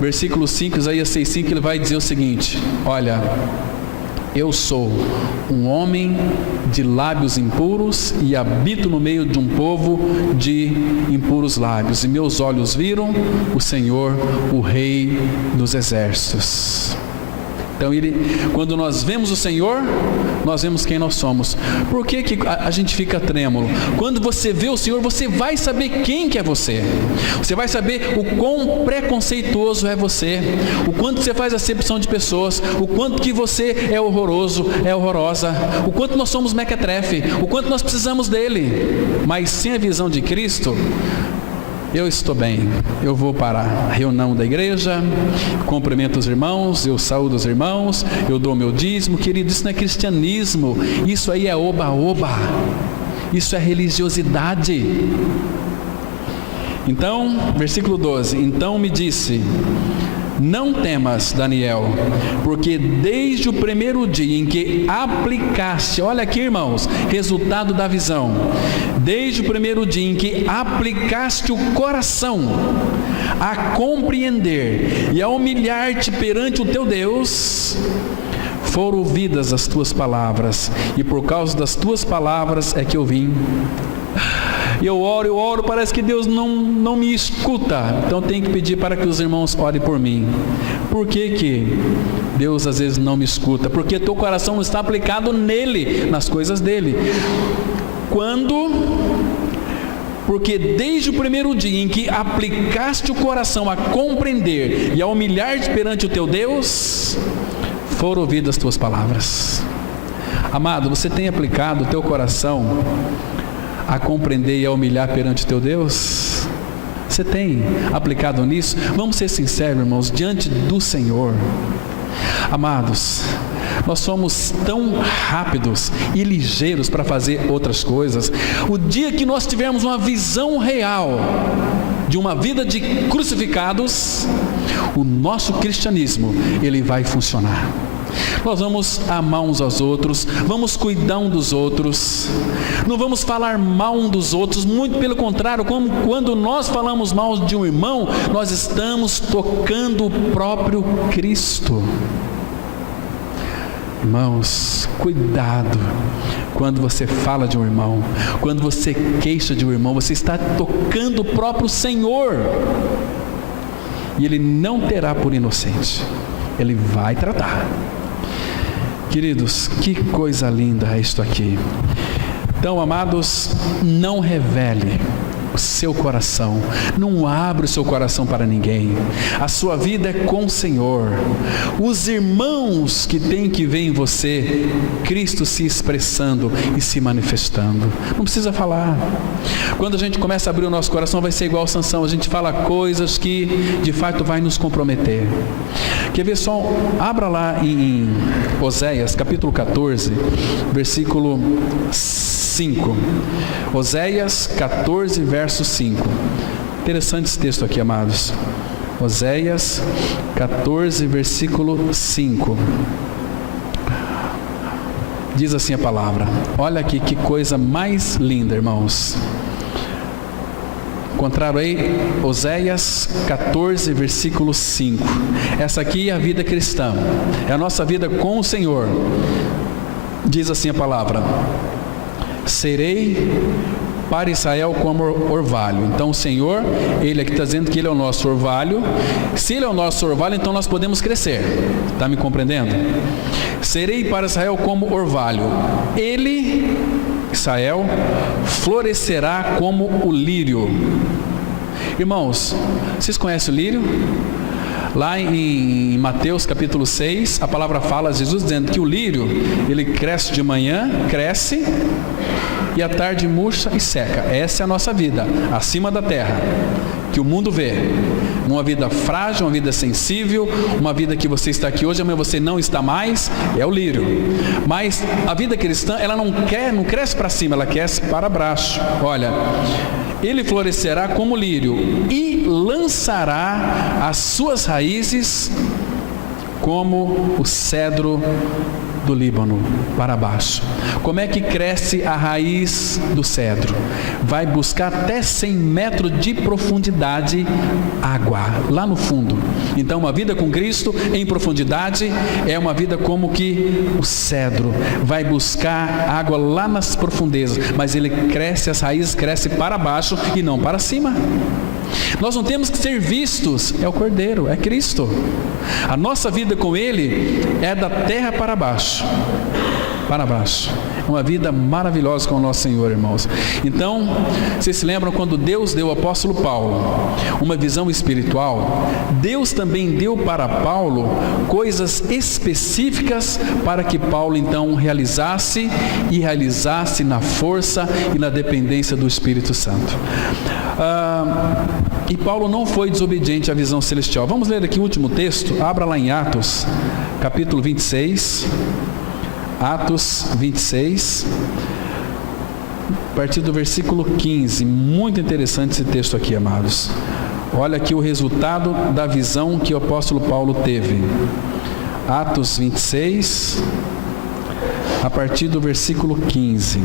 Versículo 5, Isaías 6:5, ele vai dizer o seguinte: olha, eu sou um homem de lábios impuros e habito no meio de um povo de impuros lábios, e meus olhos viram o Senhor, o Rei dos exércitos. Então, quando nós vemos o Senhor, nós vemos quem nós somos. Por que a gente fica trêmulo? Quando você vê o Senhor, você vai saber quem que é você. Você vai saber o quão preconceituoso é você, o quanto você faz acepção de pessoas, o quanto que você é horroroso, é horrorosa, o quanto nós somos mequetrefe, o quanto nós precisamos dele. Mas sem a visão de Cristo, eu estou bem, eu vou para a reunião da igreja, cumprimento os irmãos, eu saúdo os irmãos, eu dou meu dízimo. Querido, isso não é cristianismo, isso aí é oba-oba, isso é religiosidade. Então, versículo 12, então me disse: não temas, Daniel, porque desde o primeiro dia em que aplicaste, olha aqui, irmãos, resultado da visão, desde o primeiro dia em que aplicaste o coração a compreender e a humilhar-te perante o teu Deus, foram ouvidas as tuas palavras, e por causa das tuas palavras é que eu vim. E eu oro, parece que Deus não me escuta. Então tenho que pedir para que os irmãos orem por mim. Por que Deus às vezes não me escuta? Porque teu coração não está aplicado nele, nas coisas dele. Porque desde o primeiro dia em que aplicaste o coração a compreender e a humilhar-te perante o teu Deus, foram ouvidas as tuas palavras. Amado, você tem aplicado o teu coração a compreender e a humilhar perante o teu Deus? Você tem aplicado nisso? Vamos ser sinceros, irmãos, diante do Senhor. Amados, nós somos tão rápidos e ligeiros para fazer outras coisas. O dia que nós tivermos uma visão real de uma vida de crucificados, o nosso cristianismo, ele vai funcionar. Nós vamos amar uns aos outros, vamos cuidar um dos outros, não vamos falar mal um dos outros, muito pelo contrário, como quando nós falamos mal de um irmão, nós estamos tocando o próprio Cristo. Irmãos, cuidado quando você fala de um irmão, quando você queixa de um irmão, você está tocando o próprio Senhor, e Ele não terá por inocente, Ele vai tratar. Queridos, que coisa linda é isto aqui. Então, amados, não revele o seu coração. Não abra o seu coração para ninguém. A sua vida é com o Senhor. Os irmãos que têm que ver em você Cristo se expressando e se manifestando. Não precisa falar. Quando a gente começa a abrir o nosso coração, vai ser igual Sansão. A gente fala coisas que de fato vai nos comprometer. Quer ver só? Abra lá em Oséias capítulo 14, versículo 5. Oséias 14, verso 5. Interessante esse texto aqui, amados. Oséias 14, versículo 5. Diz assim a palavra. Olha aqui que coisa mais linda, irmãos. Encontraram aí? Oséias 14, versículo 5. Essa aqui é a vida cristã. É a nossa vida com o Senhor. Diz assim a palavra: serei para Israel como orvalho. Então o Senhor, Ele aqui está dizendo que Ele é o nosso orvalho. Se Ele é o nosso orvalho, então nós podemos crescer. Está me compreendendo? Serei para Israel como orvalho. Ele, Israel, florescerá como o lírio. Irmãos, vocês conhecem o lírio? Lá em Mateus capítulo 6, a palavra fala, Jesus dizendo que o lírio, ele cresce de manhã, cresce, e à tarde murcha e seca. Essa é a nossa vida, acima da terra, que o mundo vê. Uma vida frágil, uma vida sensível, uma vida que você está aqui hoje, amanhã você não está mais, é o lírio. Mas a vida cristã, ela não cresce para cima, ela cresce para baixo. Olha, ele florescerá como lírio e lançará as suas raízes como o cedro do Líbano, para baixo. Como é que cresce a raiz do cedro? Vai buscar até 100 metros de profundidade água, lá no fundo. Então uma vida com Cristo em profundidade é uma vida como que o cedro vai buscar água lá nas profundezas, mas ele cresce, as raízes crescem para baixo e não para cima. Nós não temos que ser vistos, é o Cordeiro, é Cristo. A nossa vida com Ele é da terra para baixo. Para baixo. Uma vida maravilhosa com o nosso Senhor, irmãos. Então, vocês se lembram quando Deus deu ao apóstolo Paulo uma visão espiritual? Deus também deu para Paulo coisas específicas para que Paulo então realizasse na força e na dependência do Espírito Santo. E Paulo não foi desobediente à visão celestial. Vamos ler aqui o último texto. Abra lá em Atos, capítulo 26. Atos 26, a partir do versículo 15. Muito interessante esse texto aqui, amados. Olha aqui o resultado da visão que o apóstolo Paulo teve. Atos 26, a partir do versículo 15.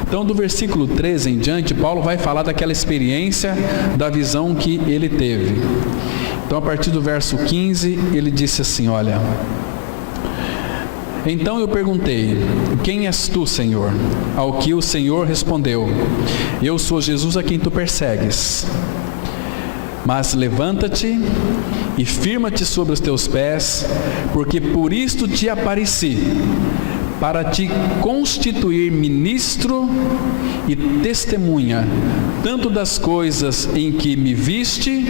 Então, do versículo 13 em diante, Paulo vai falar daquela experiência, da visão que ele teve. Então, a partir do verso 15, ele disse assim, olha: então eu perguntei: quem és tu, Senhor? Ao que o Senhor respondeu: eu sou Jesus a quem tu persegues. Mas levanta-te e firma-te sobre os teus pés, porque por isto te apareci, para te constituir ministro e testemunha, tanto das coisas em que me viste,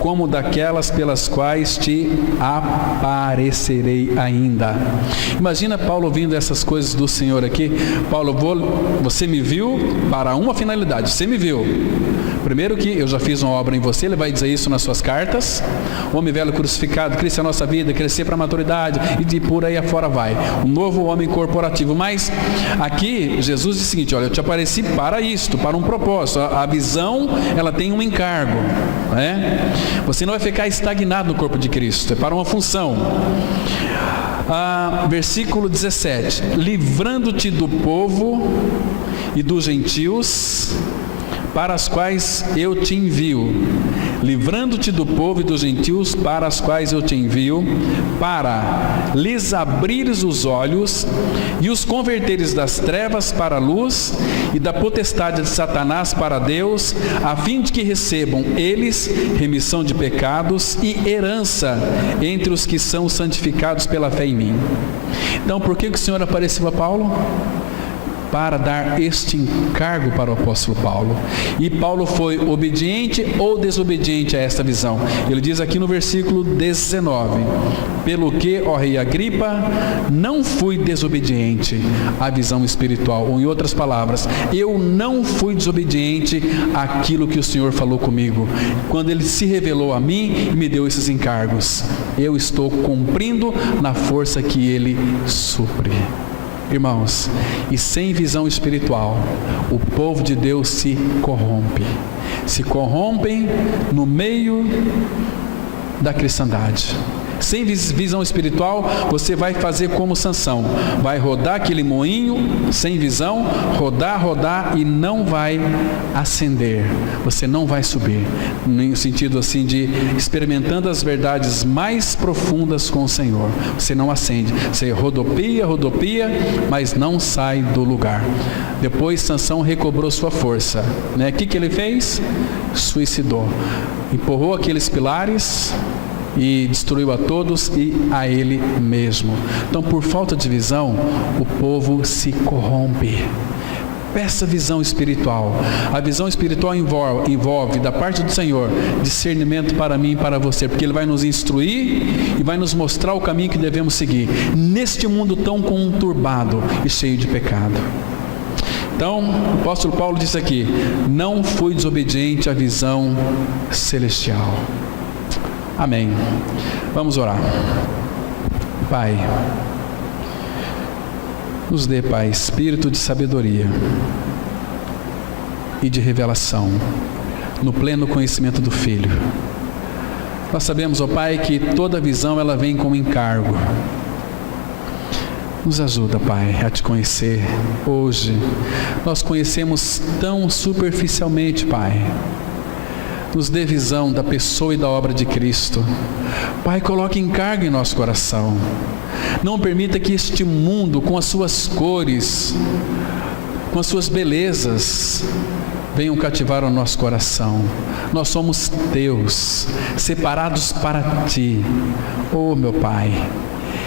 como daquelas pelas quais te aparecerei ainda. Imagina Paulo ouvindo essas coisas do Senhor aqui. Paulo, você me viu para uma finalidade, você me viu. Primeiro que eu já fiz uma obra em você, ele vai dizer isso nas suas cartas. O homem velho crucificado, Cristo é a nossa vida, crescer para a maturidade, e de por aí afora vai. Um novo homem corporativo. Mas aqui Jesus diz o seguinte: olha, eu te apareci para isto, para um propósito. A visão, ela tem um encargo, né? Você não vai ficar estagnado no corpo de Cristo, é para uma função. Versículo 17: livrando-te do povo e dos gentios, para as quais eu te envio. Livrando-te do povo e dos gentios, para as quais eu te envio, para lhes abrires os olhos e os converteres das trevas para a luz e da potestade de Satanás para Deus, a fim de que recebam eles remissão de pecados e herança entre os que são santificados pela fé em mim. Então, por que o Senhor apareceu a Paulo? para dar este encargo para o apóstolo Paulo. E Paulo foi obediente ou desobediente a esta visão? Ele diz aqui no versículo 19: pelo que, ó rei Agripa, não fui desobediente à visão espiritual. Ou em outras palavras, eu não fui desobediente àquilo que o Senhor falou comigo. Quando Ele se revelou a mim e me deu esses encargos, eu estou cumprindo na força que Ele supre. Irmãos, e sem visão espiritual, o povo de Deus se corrompe. Se corrompem no meio da cristandade. Sem visão espiritual, você vai fazer como Sansão, vai rodar aquele moinho sem visão, rodar e não vai ascender, você não vai subir, no sentido assim de experimentando as verdades mais profundas com o Senhor. Você não ascende, você rodopia, mas não sai do lugar. Depois Sansão recobrou sua força, né? O que ele fez? Suicidou, empurrou aqueles pilares e destruiu a todos e a ele mesmo. Então, por falta de visão, o povo se corrompe. Peça visão espiritual. A visão espiritual envolve da parte do Senhor discernimento para mim e para você, porque Ele vai nos instruir e vai nos mostrar o caminho que devemos seguir neste mundo tão conturbado e cheio de pecado. Então, o apóstolo Paulo disse aqui: não fui desobediente à visão celestial. Amém. Vamos orar. Pai, nos dê, Pai, espírito de sabedoria e de revelação no pleno conhecimento do Filho. Nós sabemos, ó Pai, que toda visão ela vem com encargo. Nos ajuda, Pai, a Te conhecer hoje. Nós conhecemos tão superficialmente, Pai. Nos dê visão da pessoa e da obra de Cristo. Pai, coloque encargo em nosso coração. Não permita que este mundo, com as suas cores, com as suas belezas, venham cativar o nosso coração. Nós somos Teus, separados para Ti. Oh, meu Pai,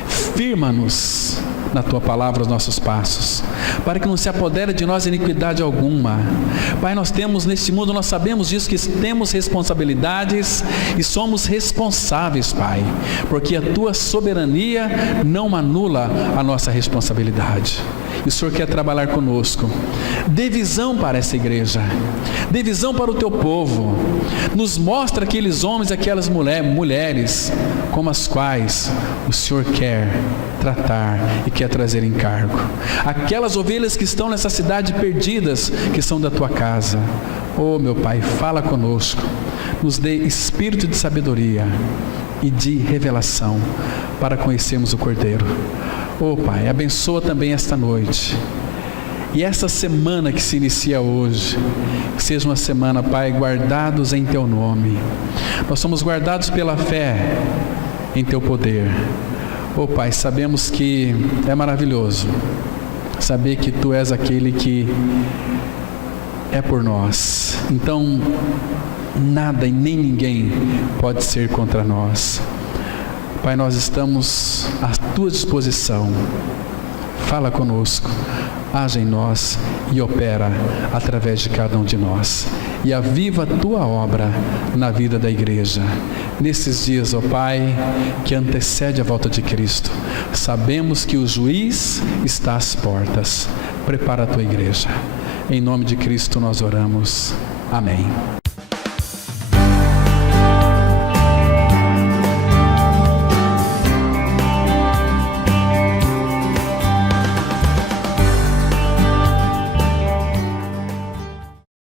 firma-nos na Tua palavra os nossos passos, para que não se apodere de nós iniquidade alguma. Pai, nós temos neste mundo, nós sabemos disso, que temos responsabilidades e somos responsáveis, Pai, porque a Tua soberania não anula a nossa responsabilidade. E o Senhor quer trabalhar conosco. Dê visão para essa igreja, dê visão para o Teu povo. Nos mostra aqueles homens e aquelas mulheres como as quais o Senhor quer tratar e quer trazer encargo. Aquelas ovelhas que estão nessa cidade perdidas, que são da Tua casa. Oh, meu Pai, fala conosco. Nos dê espírito de sabedoria e de revelação para conhecermos o Cordeiro. Oh, Pai, abençoa também esta noite. E essa semana que se inicia hoje, que seja uma semana, Pai, guardados em Teu nome. Nós somos guardados pela fé em Teu poder. Oh, Pai, sabemos que é maravilhoso saber que Tu és aquele que é por nós. Então, nada e nem ninguém pode ser contra nós. Pai, nós estamos à Tua disposição. Fala conosco, age em nós e opera através de cada um de nós. E aviva a Tua obra na vida da igreja. Nesses dias, ó Pai, que antecede a volta de Cristo, sabemos que o juiz está às portas. Prepara a Tua igreja. Em nome de Cristo nós oramos. Amém.